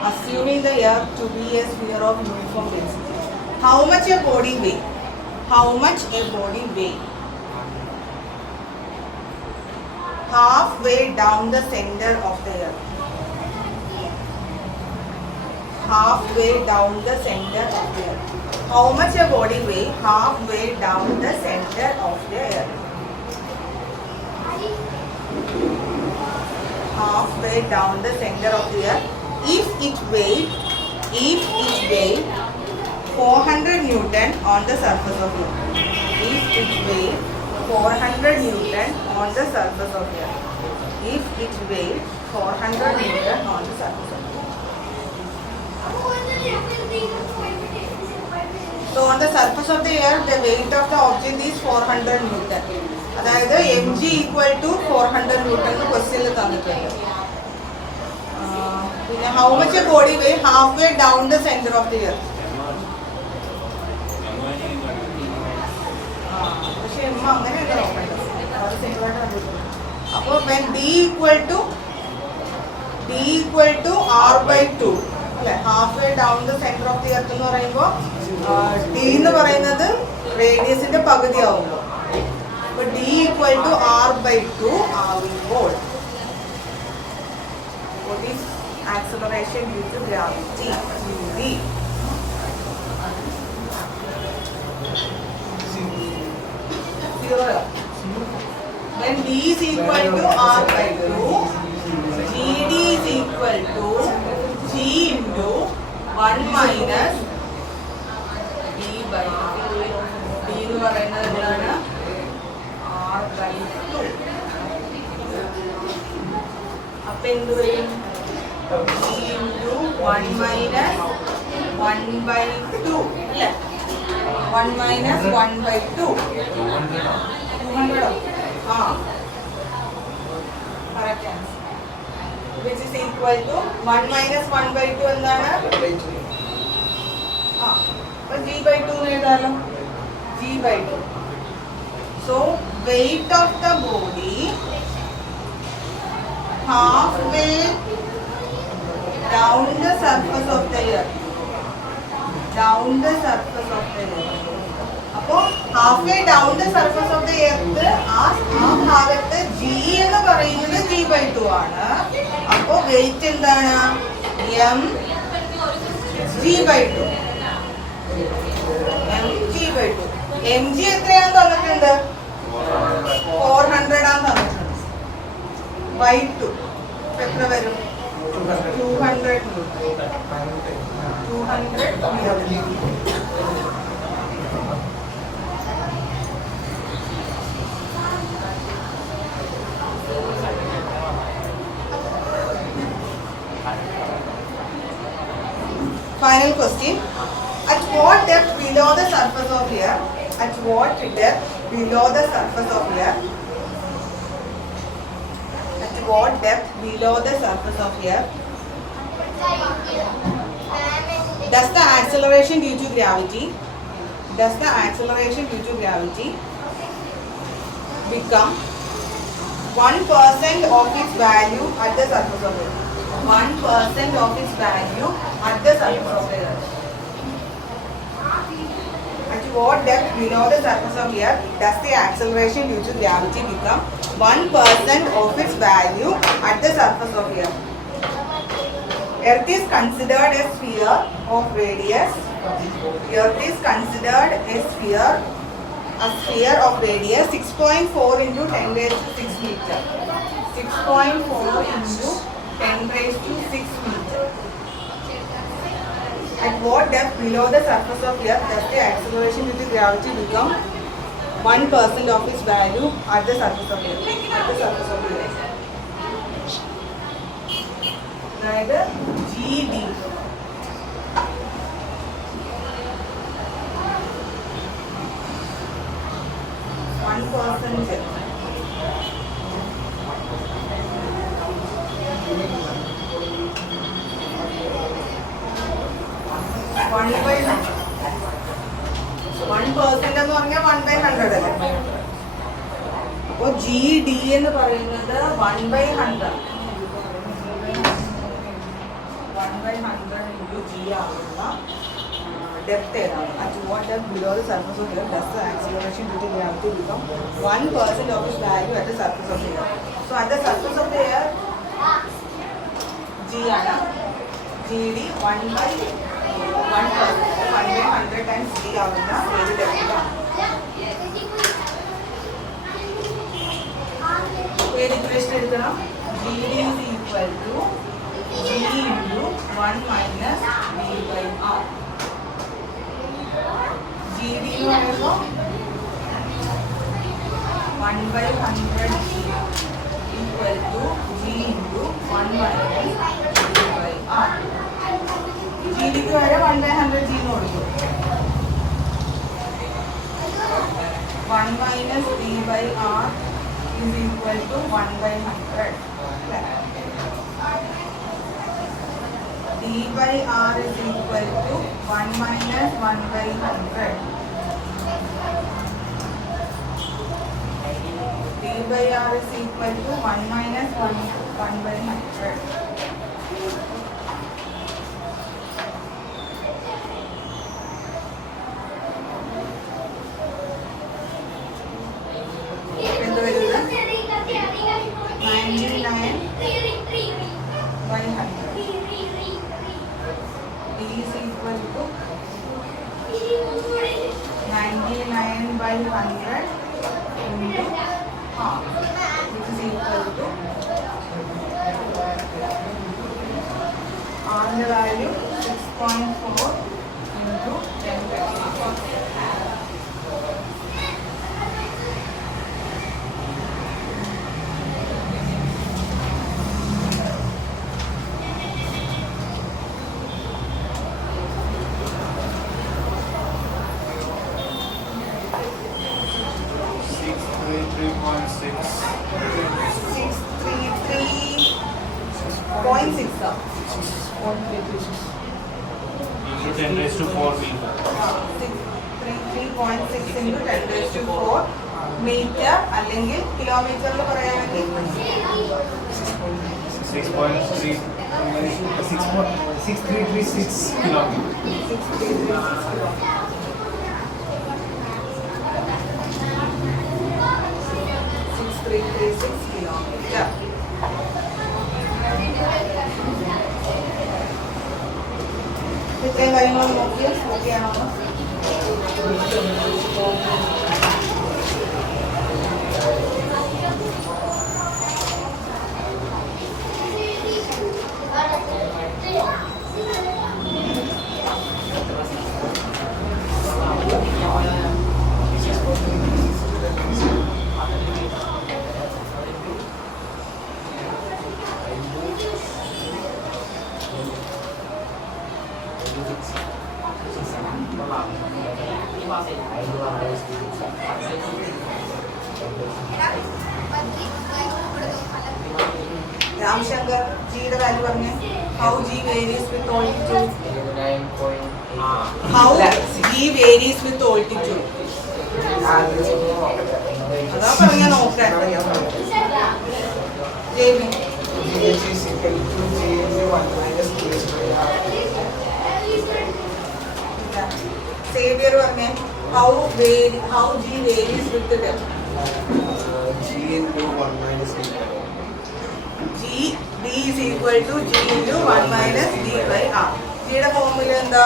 Assuming the earth to be a sphere of uniform density, how much a body weigh? How much a body weigh? Halfway down the center of the earth. Halfway down the center of the earth. How much a body weigh? Halfway down the center of the earth. Halfway down the center of the earth. If it weighed 400 Newton on the surface of the earth. If it weighed 400 Newton on the surface of the earth. If it weighed 400 Newton on the surface of the earth. So on the surface of the earth, the weight of the object is 400 Newton. അതായത് mg equal to 400 Newton എന്ന് ക്വസ്റ്റ്യനിൽ തന്നിട്ടുണ്ട്. പിന്നെ how much a body weigh halfway down the center of the earth. പക്ഷേ അങ്ങനെയല്ല നോക്കേണ്ടത്. അപ്പോൾ when d equal to r by 2 അല്ലെ, halfway down the center of the earth എന്ന് പറയുമ്പോൾ d എന്ന് പറയുന്നത് റേഡിയസിന്റെ പകുതി ആവുമ്പോൾ, അപ്പോൾ d equal to r by 2 ആവുമ്പോൾ what is acceleration due to gravity? v. When d is equal to r by 2, gd is equal to g into 1 minus d by 2. d എന്ന് പറയുന്നത് എന്താണ്? r by 2. അപ്പൊ എന്ത് വരും? g into 1 minus 1 by 2 അല്ലേ? 1 minus 1 by 2. 200. Correct answer. Which is equal to 1 minus 1 by 2 എന്താണ്? അപ്പോൾ g by 2 എന്ന് എഴുതാലോ. g by 2. So weight of the body halfway down the surface of the earth. Down the surface of the earth. അപ്പോൾ halfway down the surface of the earth ആ ഭാഗത്ത് g എന്ന് പറയുന്നത് g by 2 ആണ്. അപ്പോൾ wait എന്താണ്? m g by 2. mg by 2. mg എത്രയാണെന്ന് തന്നിട്ടുണ്ട്? 400 ആണ് തന്നിട്ടുണ്ട്. by 2 എത്ര വരും? 200. 200. Final question. At what depth below the surface of air? At what depth below the surface of air? At what depth below the surface of air does the acceleration due to gravity become 1% of its value at the surface of air? 1% of its value at the surface of air. At what depth below the surface of air does the acceleration due to gravity become 1% of its value at the surface of air? Earth is considered a sphere of radius. Earth is considered a sphere of radius 6.4 into 10 raised to 6 meter. 6.4 into 10 raised to 6 meter. At what depth below the surface of Earth does the acceleration due to gravity become 1% of its value at the surface of Earth? At the surface of Earth. അതായത് GD. One percent. One percent എന്ന് പറഞ്ഞാൽ 1/100 അല്ലേ? അപ്പൊ GD എന്ന് പറയുന്നത് 1/100. 1/100 into G ആവുന്ന depth ഏതാണ്? At what depth below the surface of the earth does the acceleration due to gravity become 1% of its value at the surface of the earth? So at the surface of the earth, G ആണ്. GD 1/100 times G ആവുന്ന ഏത് ഡെപ്തിലാണ്? ഏത് equation എടുക്കണം? GD is equal to G into 1 minus V by R. GD എന്ന് പറയുമ്പോൾ 1/100 equal to G into 1 minus V by R. GDക്ക് വരെ 1/100 G എന്ന് കൊടുക്കും. 1 minus V by R is equal to 1/100. D by R is equal to 1 minus 1/100. D by R is equal to 1 minus 1/100. എന്ത് വരുന്നത്? 99/100. D is equal to 99/100 into half, which is equal to R the value 6.4 into 10 raised to 6. Into 10 raised to 4 meter. 633.6 into 10 raised to 4 meter അല്ലെങ്കിൽ കിലോമീറ്ററിൽ പറയുകയാണെങ്കിൽ 6.6336 kilometers. 6336 kilometer. ഇത്രയും കാര്യങ്ങൾ നോക്കിയാൽ ഓക്കെയാണോ? രാംശങ്കർ ജിയുടെ value പറഞ്ഞേ. How G varies with altitude. How G varies with altitude. അതാ പറഞ്ഞ നോക്കാൻ ജെയ്മി. സേവിയർ പറഞ്ഞേ. How G varies with depth. G D is equal to G into 1 minus D by R. ജിയുടെ ഫോർമുല എന്താ?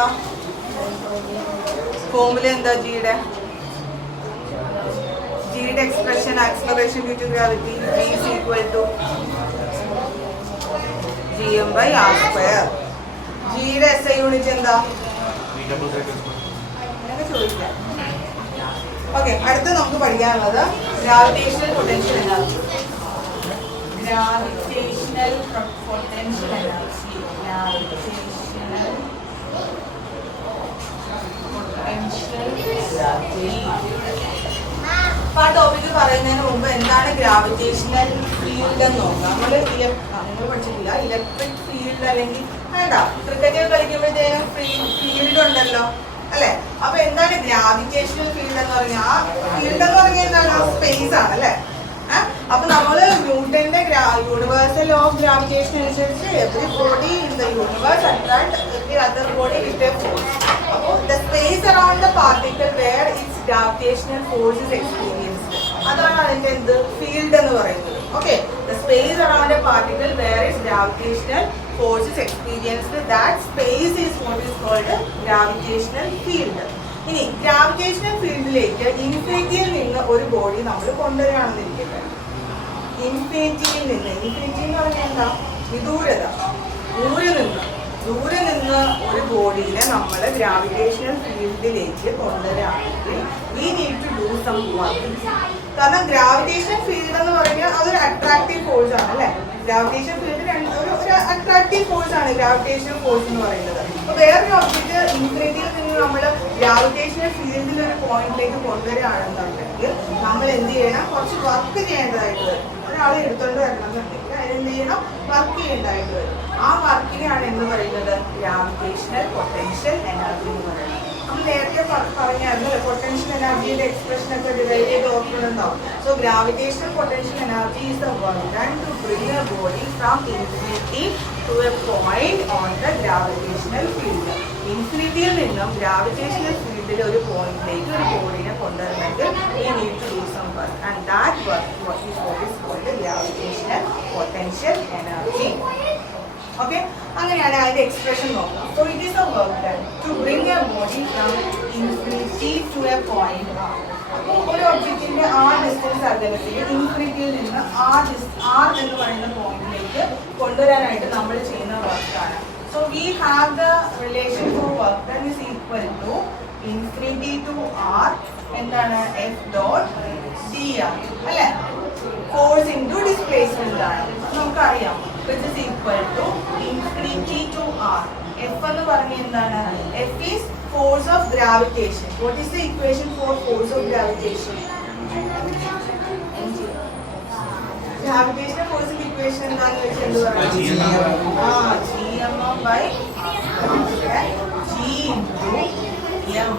ജിയുടെ expression acceleration due to gravity G is equal to Gm by R square. ജിയുടെ SI unit എന്താ? അങ്ങനെ ചോദിക്കാം. Okay, അടുത്ത് നമുക്ക് പഠിക്കാനുള്ളത് gravitational potential energy. Gravitational potential energy. അപ്പൊ ആ ടോപ്പിക്ക് പറയുന്നതിന് മുമ്പ് എന്താണ് ഗ്രാവിറ്റേഷണൽ ഫീൽഡ് എന്ന് നോക്കാം. നിങ്ങൾ പഠിച്ചിട്ടില്ല ഇലക്ട്രിക് ഫീൽഡ്, അല്ലെങ്കിൽ വേണ്ട ക്രിക്കറ്റ് കളിക്കുമ്പോഴത്തേനും ഫീൽഡ് ഉണ്ടല്ലോ അല്ലെ. അപ്പൊ എന്താണ് ഗ്രാവിറ്റേഷണൽ ഫീൽഡ് എന്ന് പറഞ്ഞാൽ? ആ ഫീൽഡ് എന്ന് പറഞ്ഞാൽ എന്താണ്? സ്പേസ് ആണ് അല്ലെ. അപ്പൊ നമ്മള് ന്യൂട്ടന്റെ യൂണിവേഴ്സൽ ലോ ഓഫ് ഗ്രാവിറ്റേഷൻ അനുസരിച്ച് every body in the universe attract every other body with a force. അപ്പോൾ the space around the particle where its gravitational force is experienced, അതാണ് അതിന്റെ എന്ത് ഫീൽഡ് എന്ന് പറയുന്നത്. Okay, the space around a particle where its gravitational force is experienced, that space is what is called gravitational field. ഇനി gravitational ഫീൽഡിലേക്ക് ഇൻഫിനിറ്റിയിൽ നിന്ന് ഒരു ബോഡി നമ്മൾ കൊണ്ടുവരികയാണെന്നിരിക്കട്ടെ. ഇൻഫിനിറ്റിയിൽ നിന്ന് എന്ന് പറഞ്ഞാൽ എന്താ? വിദൂരത. ദൂരെ നിന്ന് ഒരു ബോഡീനെ നമ്മൾ ഗ്രാവിറ്റേഷണൽ ഫീൽഡിലേക്ക് കൊണ്ടുവരികയാണെങ്കിൽ we need to do some work. കാരണം ഗ്രാവിറ്റേഷണൽ ഫീൽഡ് എന്ന് പറഞ്ഞാൽ അതൊരു അട്രാക്റ്റീവ് ഫോഴ്സ് ആണ് അല്ലെ. ഗ്രാവിറ്റേഷൻ ഫീൽഡ് ഒരു അട്രാക്റ്റീവ് ഫോഴ്സ് ആണ് ഗ്രാവിറ്റേഷണൽ ഫോഴ്സ് എന്ന് പറയുന്നത്. അപ്പൊ വേറൊരു ഒബ്ജക്റ്റ് ഇൻഫിനിറ്റിയിൽ നിന്ന് നമ്മൾ ഗ്രാവിറ്റേഷണൽ ഫീൽഡിൽ ഒരു പോയിന്റിലേക്ക് കൊണ്ടുവരികയാണെന്നുണ്ടെങ്കിൽ നമ്മൾ എന്ത് ചെയ്യണം? കുറച്ച് വർക്ക് ചെയ്യേണ്ടതായിട്ട് വരും. ഒരാളെ എടുത്തുകൊണ്ട് വരണമെന്നുണ്ടെങ്കിൽ അതിനെന്ത് ചെയ്യണം? വർക്ക് ചെയ്യേണ്ടതായിട്ട് വരും. ആ വർക്കിനെയാണ് എന്ന് പറയുന്നത് ഗ്രാവിറ്റേഷണൽ പൊട്ടൻഷ്യൽ എനർജി എന്ന് പറയുന്നത്. നമ്മൾ നേരത്തെ പറഞ്ഞായിരുന്നു പൊട്ടൻഷ്യൽ എനർജിയുടെ എക്സ്പ്രഷൻ ഒക്കെ ഡിവൈഡ് ചെയ്ത് ഓർക്കുന്നുണ്ടാവും. So gravitational potential energy is the work done to bring a body from infinity to a point on the gravitational field. ഇൻഫിനിറ്റിയിൽ നിന്നും ഗ്രാവിറ്റേഷണൽ ഫീൽഡിൽ ഒരു പോയിന്റിലേക്ക് ഒരു ബോഡീനെ കൊണ്ടുവരണമെങ്കിൽ we need to do some work, and that work is what is called the gravitational potential energy. Okay, അങ്ങനെയാണ് അതിന്റെ expression നോക്കുക. So it is a work done to bring a body from infinity to a point R. അപ്പോൾ ഒരു ഒബ്ജക്റ്റിന്റെ ആ distance അകലത്തിൽ ഇൻഫിനിറ്റിയിൽ നിന്ന് R എന്ന് പറയുന്ന പോയിന്റിലേക്ക് കൊണ്ടുവരാനായിട്ട് നമ്മൾ ചെയ്യുന്ന വർക്കാണ്. So we have the relation for work done is equal to infinity to R എന്താണ്? F dot dr അല്ലേ. ഫോഴ്സ് ഇൻറ്റു ഡിസ്പ്ലേസ്മെന്റ് ആണ് നമുക്കറിയാം. which is equal to infinity to R. F എന്ന് പറഞ്ഞാൽ എന്താണ്? F is force of gravitation. What is the equation for force of gravitation? Gravitational force equation എന്താണെന്ന് വെച്ചാൽ എന്ത് പറയുന്നത്? Gm by G into M.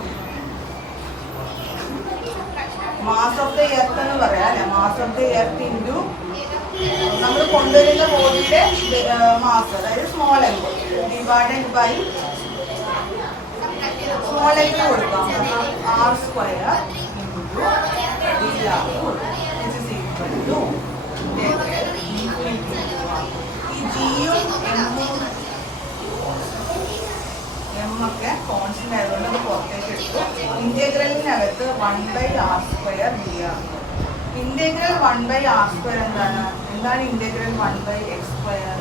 Mass of the earth എന്ന് പറയാം അല്ലെ. Mass of the earth into നമ്മൾ കൊണ്ടുവരുന്ന ബോഡിയുടെ മാസ്, അതായത് small m divided by small m കൊടുക്കാം. R square into d R which is equal to ഈ ജിയും എമ്മൊക്കെ കോൺസ്റ്റന്റ് ആയതുകൊണ്ട് അത് പുറത്തേക്ക് എടുത്തു. ഇന്റഗ്രലിനകത്ത് 1/r square d R. Integral 1/r square എന്താണ് ഇന്റഗ്രൽ 1/x സ്ക്വയർ?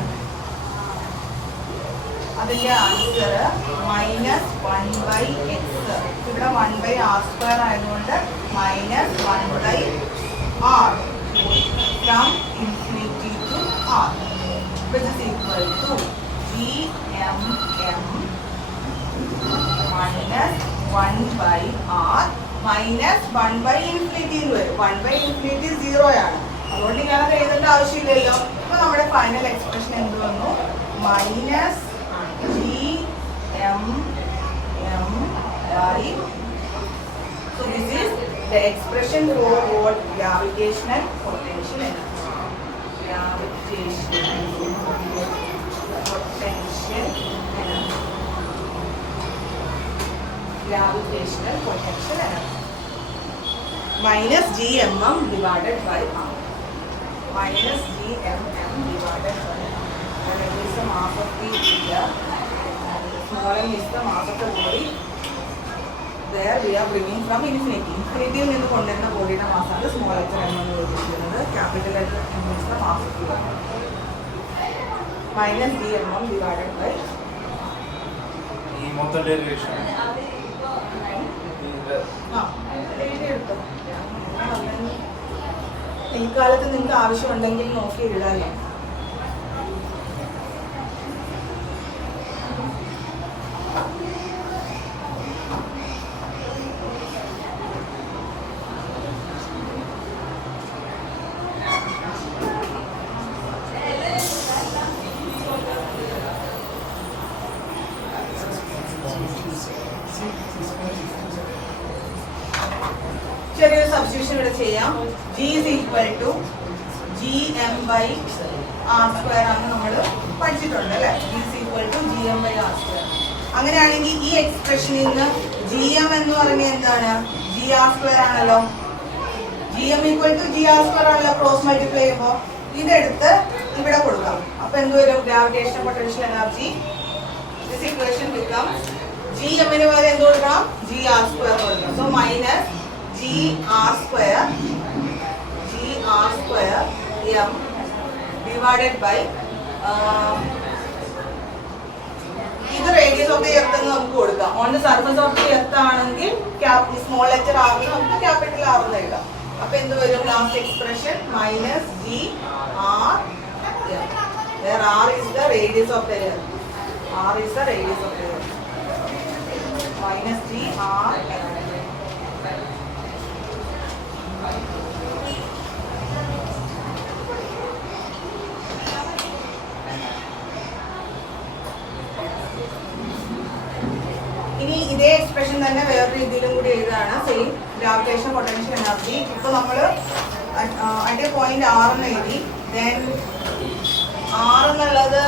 അതിന്റെ ആൻസർ -1/x. ഇവിടെ 1/r സ്ക്വയർ ആയതുകൊണ്ട് -1/r from infinity to R, which is equal to Gmm minus 1/r minus 1/∞ എന്ന് വരും. 1/∞ 0 ആണ്. അതുകൊണ്ട് ഞാനത് എഴുതേണ്ട ആവശ്യമില്ലല്ലോ. അപ്പൊ നമ്മുടെ ഫൈനൽ എക്സ്പ്രഷൻ എന്ത് വന്നു? Minus GMM by. So this is the expression for what? Gravitational potential energy. Gravitational potential energy. Gravitational potential energy. Minus GMM divided by R. Minus GMM divided by R. And it is the mass of the ether. Small m is the mass of the body. There we are bringing from infinity. Infinity യിൽ നിന്ന് കൊണ്ടുവരുന്ന ബോഡിയുടെ മാസാണ് small h m എന്ന് എഴുതിയിരിക്കുന്നത്. Capital h m is the mass of the body. Minus GMM divided by ഈ മൊത്തം derivation ഈ കാലത്ത് നിങ്ങൾക്ക് ആവശ്യമുണ്ടെങ്കിൽ നോക്കി എഴുതാനോ. ചെറിയൊരു സബ്സ്റ്റിറ്റ്യൂഷൻ ഇവിടെ ചെയ്യാം. G is equal to GM/r² ആണെന്ന് നമ്മൾ പഠിച്ചിട്ടുണ്ട് അല്ലേ? G is equal to GM/r². അങ്ങനെയാണെങ്കിൽ ഈ എക്സ്പ്രഷനിൽ നിന്ന് GM എന്ന് പറഞ്ഞാൽ എന്താണ്? GR² ആണല്ലോ. GM equal to GR² ആണല്ലോ ക്രോസ് മൾട്ടിപ്ലൈ ചെയ്യുമ്പോൾ. ഇതെടുത്ത് ഇവിടെ കൊടുക്കാം. അപ്പൊ എന്ത് വരും? Gravitational potential energy. This equation becomes GM ന് പകരം എന്ത് കൊടുക്കണം? GR² കൊടുക്കണം. So minus GR² M divided by ഇത് റേഡിയസ് ഓഫ് ദി എർത്ത് എന്ന് നമുക്ക് കൊടുക്കാം. On the surface of the earth ആണെങ്കിൽ സ്മോൾ ലെറ്റർ R നമുക്ക് ക്യാപിറ്റൽ R എന്ന് എഴുതാം. അപ്പൊ എന്ത് വരും? Last expression minus GR M. Where R is the radius of the earth. R is the radius of the earth. Minus GR M. ഇനി ഇതേ expression തന്നെ വേറെ രീതിയിലും കൂടി എഴുതാണ്. Same gravitation potential energy. ഇപ്പൊ നമ്മൾ അറ്റ് പോയിന്റ് R എന്ന് എഴുതി. ദെൻ R എന്നുള്ളത്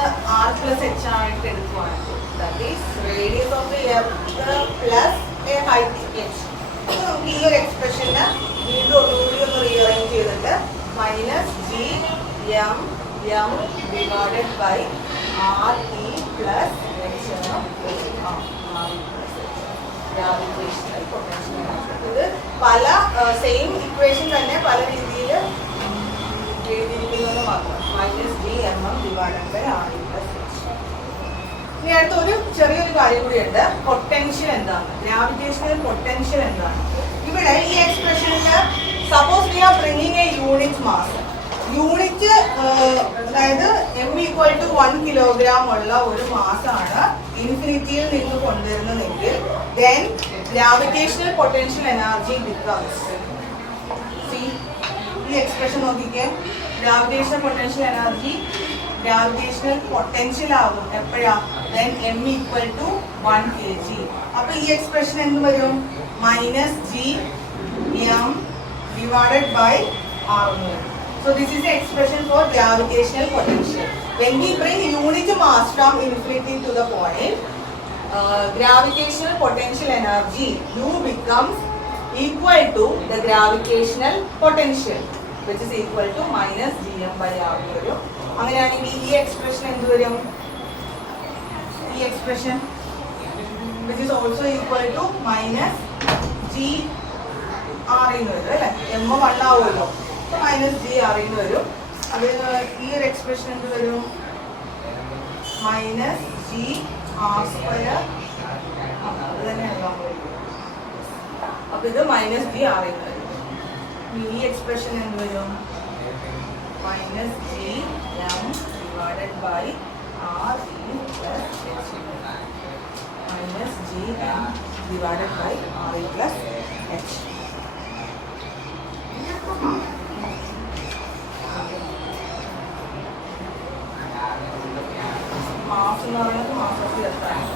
R+h ആയിട്ട് എടുക്കുവാണ്. That is radius of the earth plus a height h. നമുക്ക് ഈ ഒരു എക്സ്പ്രഷന് വീണ്ടും ഒന്നുകൂടി ഒന്ന് റീഅറേഞ്ച് ചെയ്തിട്ട് minus GM divided by RE plus h എന്ന് ഗ്രാവിറ്റേഷണൽ പൊട്ടൻഷ്യൽ എനർജി. ഇത് പല സെയിം ഇക്വേഷൻ തന്നെ പല രീതിയിൽ എഴുതിയിരിക്കുന്നത് മാത്രം. Minus GMM divided by RE plus h. ഇനി അടുത്ത ഒരു ചെറിയൊരു കാര്യം കൂടിയുണ്ട്. പൊട്ടൻഷ്യൽ എന്താണ്? ഗ്രാവിറ്റേഷണൽ പൊട്ടൻഷ്യൽ എന്താണ്? ഇവിടെ ഈ എക്സ്പ്രഷനിൽ suppose V R bringing A unit mass. Unit അതായത് m equal to 1 kilogram ഉള്ള ഒരു മാസാണ് ഇൻഫിനിറ്റിയിൽ നിന്ന് കൊണ്ടുവരുന്നതെങ്കിൽ then gravitational potential energy becomes, see ഈ എക്സ്പ്രഷൻ നോക്കിക്കേ. Gravitational potential energy gravitational potential ആകും എപ്പോഴാ? then m equal to 1 kg. അപ്പൊ ഈ എക്സ്പ്രഷൻ എന്ത് വരും? Minus GM divided by R എന്ന് വരും. So this is the expression for gravitational potential. When we bring unit mass from infinity to the point, gravitational potential energy U becomes equal to the gravitational potential, which is equal to minus GM by R. അങ്ങനെയാണെങ്കിൽ ഈ expression എന്ത് വരും? ഈ expression which is also equal to minus GR എന്ന് വരും അല്ലേ? m 1 ആവുമല്ലോ. Minus GR എന്ന് വരും. അത് ഈ ഒരു എക്സ്പ്രഷൻ എന്ത് വരും? Minus GR². അത് തന്നെ എഴുതാൻ പറ്റും. അപ്പൊ ഇത് മൈനസ് GR എന്ന് വരും. ഈ എക്സ്പ്രഷൻ എന്ത് വരും? Minus GM divided by RE plus h. Minus GM divided by RE plus H. Mass എന്ന് പറയുന്നത് മാസത്തിൽ എത്രയാണ്?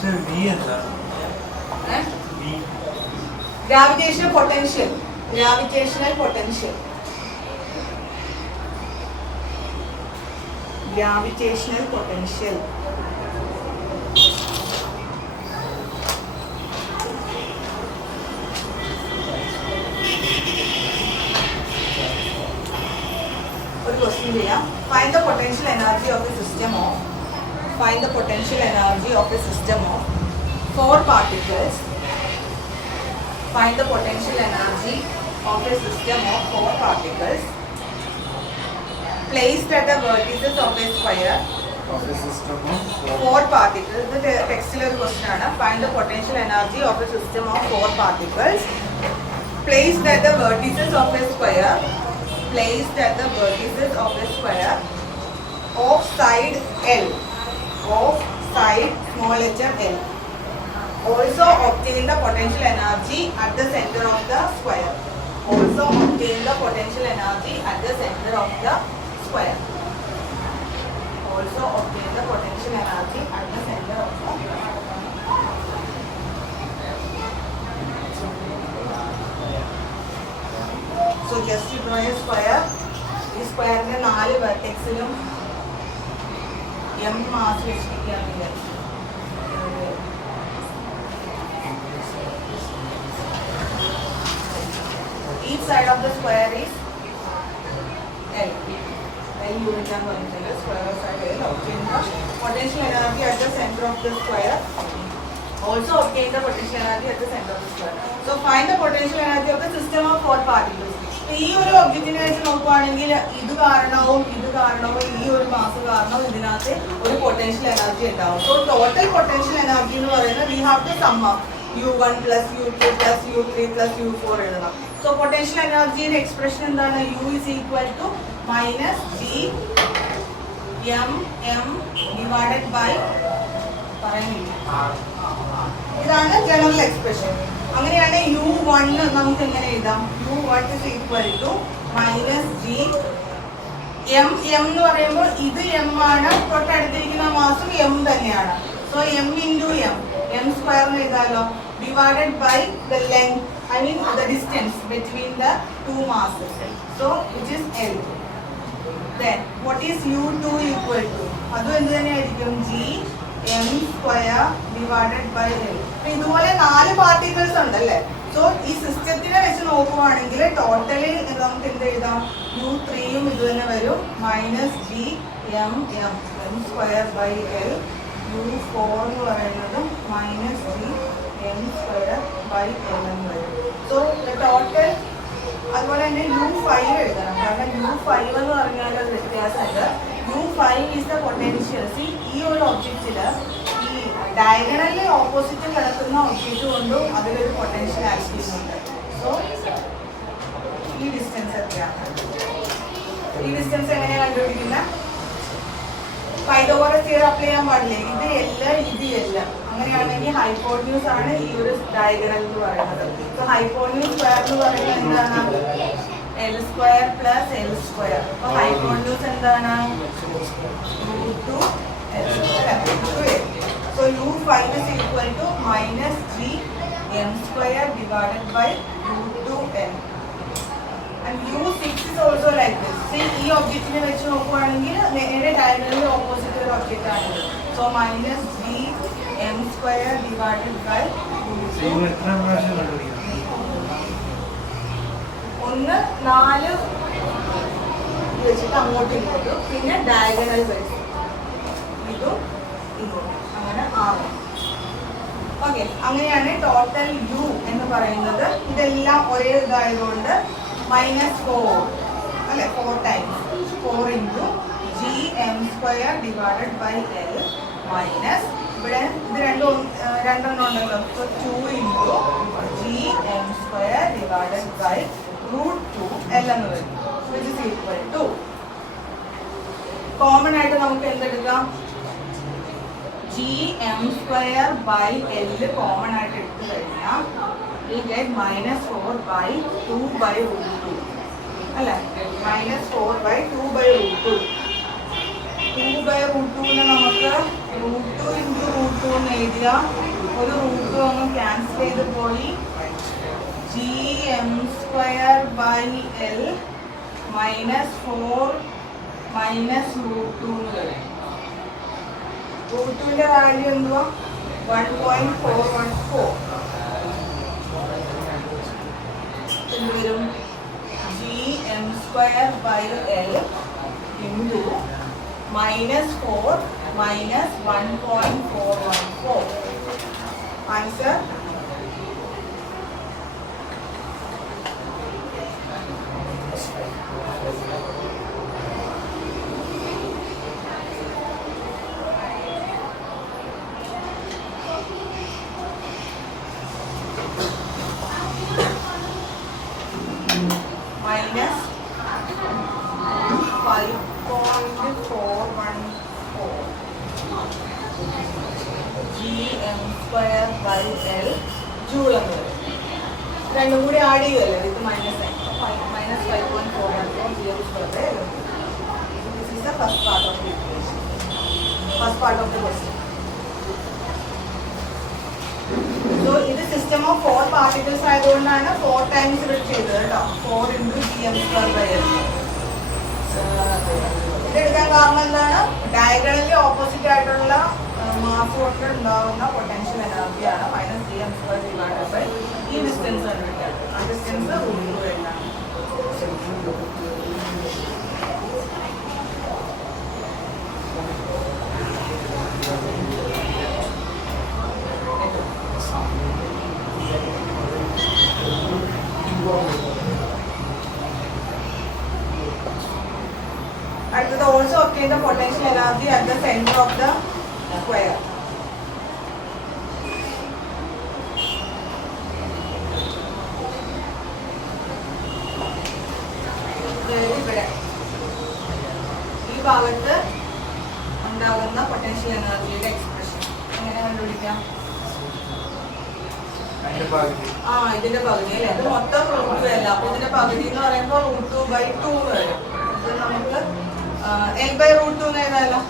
Sir, V എന്താണ്? V. Gravitational potential. Gravitational potential. Gravitational potential. ഒരു ക്വസ്റ്റ്യൻ ചെയ്യാം. Find the potential energy of a system of find the potential energy of a system of 4 particles. Find the potential energy of a system of 4 particles placed at the vertices of a square. Of a system of 4 particles. The textual question ആണ്. Find the potential energy of a system of 4 particles placed at the vertices of a square. Placed at the vertices of a square of side L. Of side small letter L. Also obtain the potential energy at the center of the square. Also obtain the potential energy at the center of the square. Also obtain the potential energy at the center of the So just to draw a square. This square ന്റെ 4 vertexിലും M mass വെച്ചിരിക്കുകയാണെങ്കിൽ each side of the square is L. L unit ആണ് പറഞ്ഞിട്ടുള്ളത്. Square side L. Obtain the potential energy at the center of the square. Also obtain the potential energy at the center of the square. So find the potential energy of the system of 4 particles. ഈ ഒരു ഒബ്ജക്റ്റിനെ വെച്ച് നോക്കുവാണെങ്കിൽ ഇത് കാരണവും ഈ ഒരു mass കാരണവും ഇതിനകത്ത് ഒരു പൊട്ടൻഷ്യൽ എനർജി ഉണ്ടാവും. സോ ടോട്ടൽ പൊട്ടൻഷ്യൽ എനർജി എന്ന് പറയുന്നത് we have to sum up U1 plus U2 plus U3 plus U4 എഴുതണം. സോ പൊട്ടൻഷ്യൽ എനർജിയുടെ എക്സ്പ്രഷൻ എന്താണ്? U is equal to minus G M M divided by പറയുന്നില്ല. ഇതാണ് general expression. അങ്ങനെയാണ് U1 നമുക്ക് എങ്ങനെ എഴുതാം? U1 is equal to minus G M M എന്ന് പറയുമ്പോൾ ഇത് M ആണ്, തൊട്ടടുത്തിരിക്കുന്ന മാസും M തന്നെയാണ്. So M into M square എന്ന് എഴുതാലോ, divided by the length, I mean the distance between the 2 masses. സോ വിച്ച് ഇസ് L. Then what is U2 equal to? അതും എന്ത് തന്നെയായിരിക്കും? G M square divided by L. ഇതുപോലെ 4 പാർട്ടിക്കിൾസ് ഉണ്ടല്ലേ. സോ ഈ സിസ്റ്റത്തിനെ വെച്ച് നോക്കുവാണെങ്കിൽ ടോട്ടലി നമുക്ക് എന്ത് എഴുതാം? U3യും ഇത് തന്നെ വരും, minus G M M M square by L. U4 എന്ന് പറയുന്നത് minus G M square by L എന്ന് വരും. സോ ടോട്ടൽ അതുപോലെ തന്നെ U5 എഴുതണം, കാരണം U5 എന്ന് പറഞ്ഞാൽ അത് വ്യത്യാസമുണ്ട്. U5 is the potential. See, ഈ ഒരു ഒബ്ജക്റ്റില് ഈ ഡയഗണലി ഓപ്പോസിറ്റ് കിടക്കുന്ന ഒബ്ജക്റ്റ് കൊണ്ടും അതിലൊരു പൊട്ടൻഷ്യൽ ആക്റ്റീവ് ഉണ്ട്. സോ ഈ ഡിസ്റ്റൻസ് എത്രയാണ്? ഈ ഡിസ്റ്റൻസ് എങ്ങനെയാണ് കണ്ടുപിടിക്കുന്നത്? പൈതഗോറസ് തിയറം അപ്ലൈ ചെയ്യാൻ പാടില്ലേ? ഇത് L ഇത് L. അങ്ങനെയാണെങ്കിൽ ഹൈപ്പോട്ന്യൂസ് ആണ് ഈ ഒരു ഡയഗണൽ എന്ന് പറയുന്നത്. സോ ഹൈപ്പോട്ന്യൂസ് സ്ക്വയർ എന്ന് പറയുന്നത് എന്താണ്? L square plus L square. അപ്പൊ ഹൈപ്പോട്ന്യൂസ് എന്താണ്? So U5 is equal to minus G M square divided by U2N. And U6 is also like this. See, ഈ ഒബ്ജക്റ്റിനെ വെച്ച് നോക്കുവാണെങ്കിൽ നേരെ ഡയഗണലി ഓപ്പോസിറ്റ് ഒരു ഒബ്ജക്റ്റ് ആണിത്. So minus G M square divided by U2. ഒന്ന് 4 വെച്ചിട്ട് അങ്ങോട്ടും ഇങ്ങോട്ടും, പിന്നെ ഡയഗണൽ വൈസ് ഇതും ഇങ്ങോട്ടും, അങ്ങനെ 6. ഓക്കെ, അങ്ങനെയാണ് ടോട്ടൽ U എന്ന് പറയുന്നത്. ഇതെല്ലാം ഒരേ ഇതായതുകൊണ്ട് -4 അല്ലെ, 4 times 4 into G M square divided by L minus ഇവിടെ ഇത് രണ്ടെണ്ണം ഉണ്ടല്ലോ. So 2 into G M square divided by √2 L എന്ന് വരും. which is equal to, common ആയിട്ട് നമുക്ക് എന്തെടുക്കാം? gm square by L common ആയിട്ട് എടുത്തു കഴിഞ്ഞാൽ we get -4 by 2 by root 2 അല്ലേ? -4 by 2 by root 2. 2 by root 2 നെ നമുക്ക് root 2 into root 2 എന്ന് എഴുതിയ ഒരു root 2 ഒന്ന് ക്യാൻസൽ ചെയ്ത് പോയി gm square by L -4 minus root 2 എന്ന് വരും. root 2 ന്റെ വാല്യൂ എന്തുവാ? 1.414. എന്ത് വരും? gm square by L into -4 minus 1.414. Answer? minus 5.414 gm square by L joule എന്ന് വരും. രണ്ടും കൂടി ആഡ് ചെയ്യുമല്ലോ വിത്ത് minus minus 5.414 gm square by L. This is the first part of the equation. First part of the question. So ഇത് system of 4 particles ആയതുകൊണ്ടാണ് 4 times ഇവിടെ ചെയ്തത് കേട്ടോ. 4 into gm square by L. ഇതെടുക്കാൻ കാരണം എന്താണ്? ഡയഗണലി ഓപ്പോസിറ്റ് ആയിട്ടുള്ള mass കൊണ്ട് ഉണ്ടാകുന്ന പൊട്ടൻഷ്യൽ എനർജിയാണ് -gm square divided by ഈ ഡിസ്റ്റൻസ് കണ്ടുപിടിക്കുക. ആ ഡിസ്റ്റൻസ് √2 എന്നാണ്. അടുത്തത് also obtain the potential energy at the center of the square. ഇവിടെ ഈ ഭാഗത്ത് ഉണ്ടാകുന്ന പൊട്ടൻഷ്യൽ എനർജിയുടെ എക്സ്പ്രഷൻ എങ്ങനെ കണ്ടുപിടിക്കാം? ഇതിന്റെ പകുതി അല്ലേ? അത് മൊത്തം √2 അല്ല. അപ്പൊ ഇതിന്റെ പകുതി എന്ന് പറയുമ്പോൾ √2 by 2 എന്ന് വരും. ഇത് നമുക്ക് L by √2 എന്ന് എഴുതാലോ.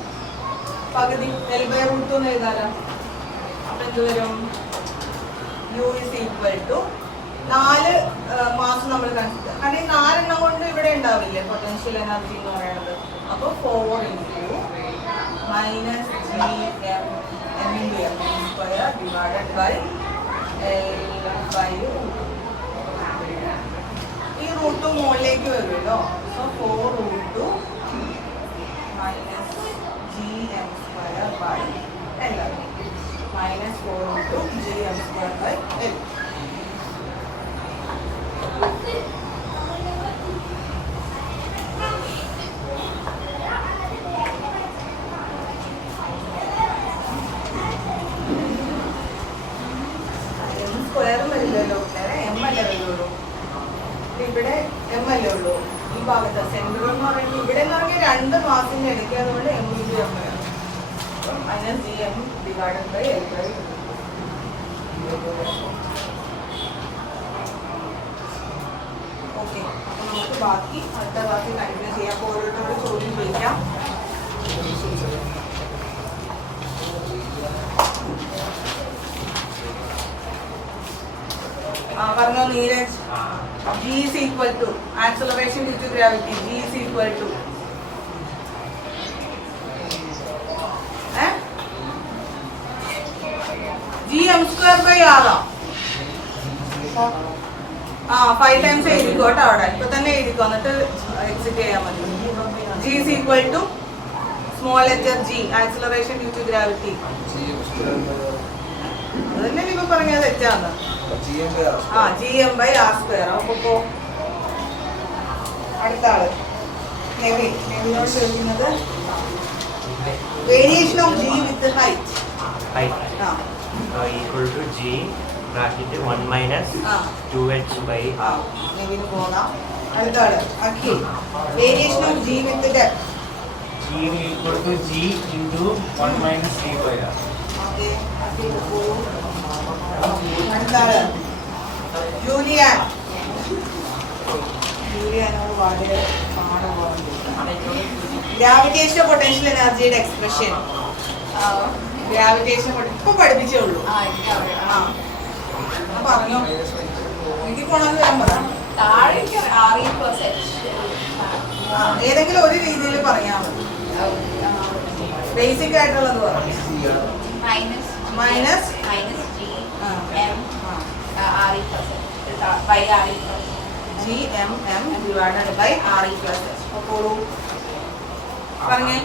പകുതി L by √2 എന്ന് എഴുതാലോ. അപ്പൊ എന്ത് വരും? U is equal to 4 മാസം നമ്മൾ കൺസിഡർ. കാരണം ഈ 4 എണ്ണം കൊണ്ട് ഇവിടെ ഉണ്ടാവില്ലേ പൊട്ടൻഷ്യൽ എനർജി എന്ന് പറയുന്നത്. അപ്പൊ 4 into -gm square divided by L by √2. ഈ √2 മുകളിലേക്ക് വരും കേട്ടോ. So 4√2 minus gm square by L minus 4 gm square by L. സ്ക്വയറും വരില്ലല്ലോ, എം അല്ലേ വരുള്ളൂ. ഇവിടെ എം അല്ലേ ഉള്ളൂ. ഈ ഭാഗത്ത് സെൻട്രൽ എന്ന് പറയുന്നത് ഇവിടെ എന്ന് പറഞ്ഞാൽ 2 മാസത്തിന്റെ ഇടയ്ക്ക്, അതുകൊണ്ട് എം ഇൻറ്റു എം വരും. -gm divided by L by 2. Okay, അപ്പൊ നമുക്ക് അടുത്ത ബാക്കി കണ്ടിന്യൂ ചെയ്യാം. അപ്പോൾ ഓരോരുത്തരോട് ചോദ്യം ചോദിക്കാം. പറഞ്ഞോ Neeraj. G is equal to acceleration due to gravity. G is equal to gm square by r. 5 times എഴുതിക്കോ കേട്ടോ. അവിടെ ഇപ്പൊ തന്നെ എഴുതിക്കോ, എന്നിട്ട് എക്സിറ്റ് ചെയ്യാൻ മതി. G is equal to small letter g, acceleration due to gravity. അതന്നെ ഇപ്പൊ പറഞ്ഞത് തെറ്റാണ്. gm by r square. അപ്പൊ അടുത്ത ആള് നെവിനോട് ചോദിക്കുന്നത് variation of g with height. equal to g bracket 1 minus 2h by r. നെവിന് പോകാം. അടുത്ത ആള് Akhil variation of g with depth. G is equal to G into 1 minus D by R. Okay അടുത്താണ് Julien. ജൂലിയാനോട് വളരെ gravitation potential എനർജിയുടെ expression. Gravitation ഇപ്പൊ പഠിപ്പിച്ചേ ഉള്ളൂ. ആ പറഞ്ഞോ, എനിക്ക് പോണെന്ന് വരാൻ പറ. താഴേക്ക് RE plus H. ഏതെങ്കിലും ഒരു രീതിയിൽ പറയാൻ മതി. ബേസിക് ആയിട്ടുള്ളത് പറ. Minus minus G M RE plus H by RE plus H. GMM divided by RE plus h. അപ്പോഴൂ പറഞ്ഞേ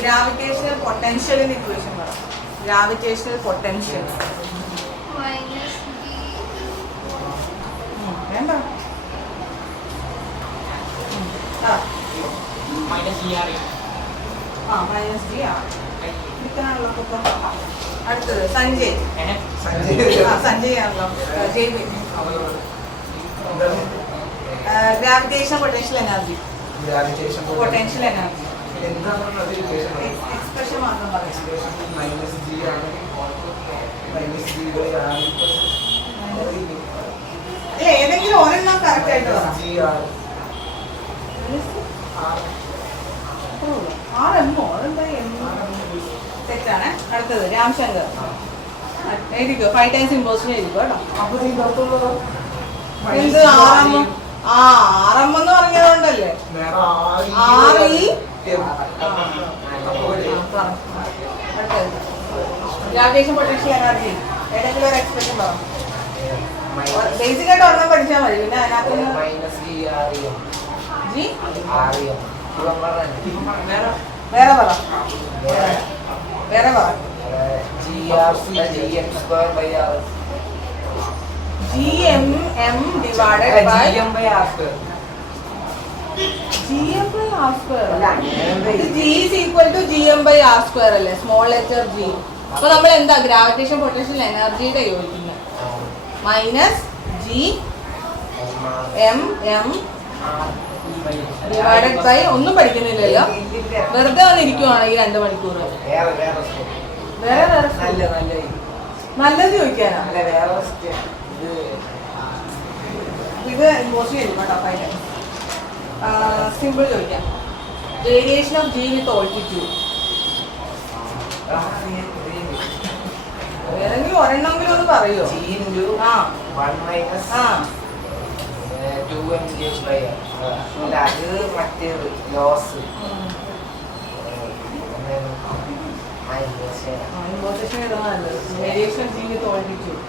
ഗ്രാവിറ്റേഷണൽ പൊട്ടൻഷ്യലിന്റെ ഇക്വേഷൻ പറ. Gravitational potential Minus G. വേണ്ട. Minus GR. Minus g R ഇരിക്കാണല്ലോ. അടുത്തത് സഞ്ജയ്. സഞ്ജയ് ആണല്ലോ. ജയ്വി. Gravitation potential energy. Potential energy expression മാത്രം പറയാം. മൈനസ് ജി ആണ് മൈനസ് ജി ബൈ ആർ അല്ല ഏതെങ്കിലും ഒരെണ്ണം കറക്റ്റ് ആയിട്ട് പറ. ജി ആർ ആറെമ്മോ അതെന്താ തെറ്റാണ്. അടുത്തത് രാംശങ്കർ. എഴുതിക്കോ 5 times ഇമ്പോസിഷൻ എഴുതിക്കോ കേട്ടോ. അപ്പൊ നീ ഡോക്ടർ എന്ത് ആറമ്മ? ആറമ്മ എന്ന് പറഞ്ഞതുകൊണ്ടല്ലേ ഗ്രാവിറ്റേഷൻ പൊട്ടൻഷ്യൽ എനർജി ഏതെങ്കിലും ഒരു എക്സ്പ്രഷൻ പറ. ബേസിക് ആയിട്ട് ഒരെണ്ണം പഠിച്ചാൽ മതി. പിന്നെ അതിനകത്ത് ജി വേറെ പറ. വേറെ പറ. GMM divided by GM by R square. G is equal to GM by R square അല്ലേ, സ്മോൾ ലെറ്റർ G. അപ്പൊ നമ്മൾ എന്താ ഗ്രാവിറ്റേഷൻ പൊട്ടൻഷ്യൽ എനർജിയുടെ യോജിക്കുന്നത് മൈനസ് GMM ഡിവൈഡഡ് ബൈ ഒന്നും പഠിക്കുന്നില്ലല്ലോ, വെറുതെ വന്നിരിക്കുവാണ് ഈ 2 മണിക്കൂർ. വേറെ നല്ലത് ചോദിക്കാനാ. ഇത് ഇമ്പോസിഷൻ ചെയ്യും കേട്ടോ. 5 times സിമ്പിൾ ചോദിക്കാം. Variation of G with altitude. ഏതെങ്കിലും ഒരെണ്ണമെങ്കിലും ഒന്ന് പറയോ? ഇമ്പോസിഷൻ ഏതാണ് നല്ലത്? Variation of G with altitude.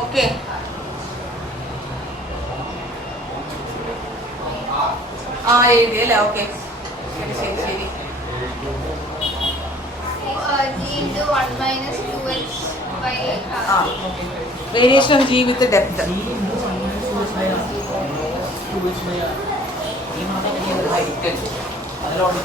Okay. എഴുതിയല്ലേ? ഓക്കെ ശരി ശരി ശരി. G into 1 minus 2H by R. Variation of G with depth. അതിലോട്ട്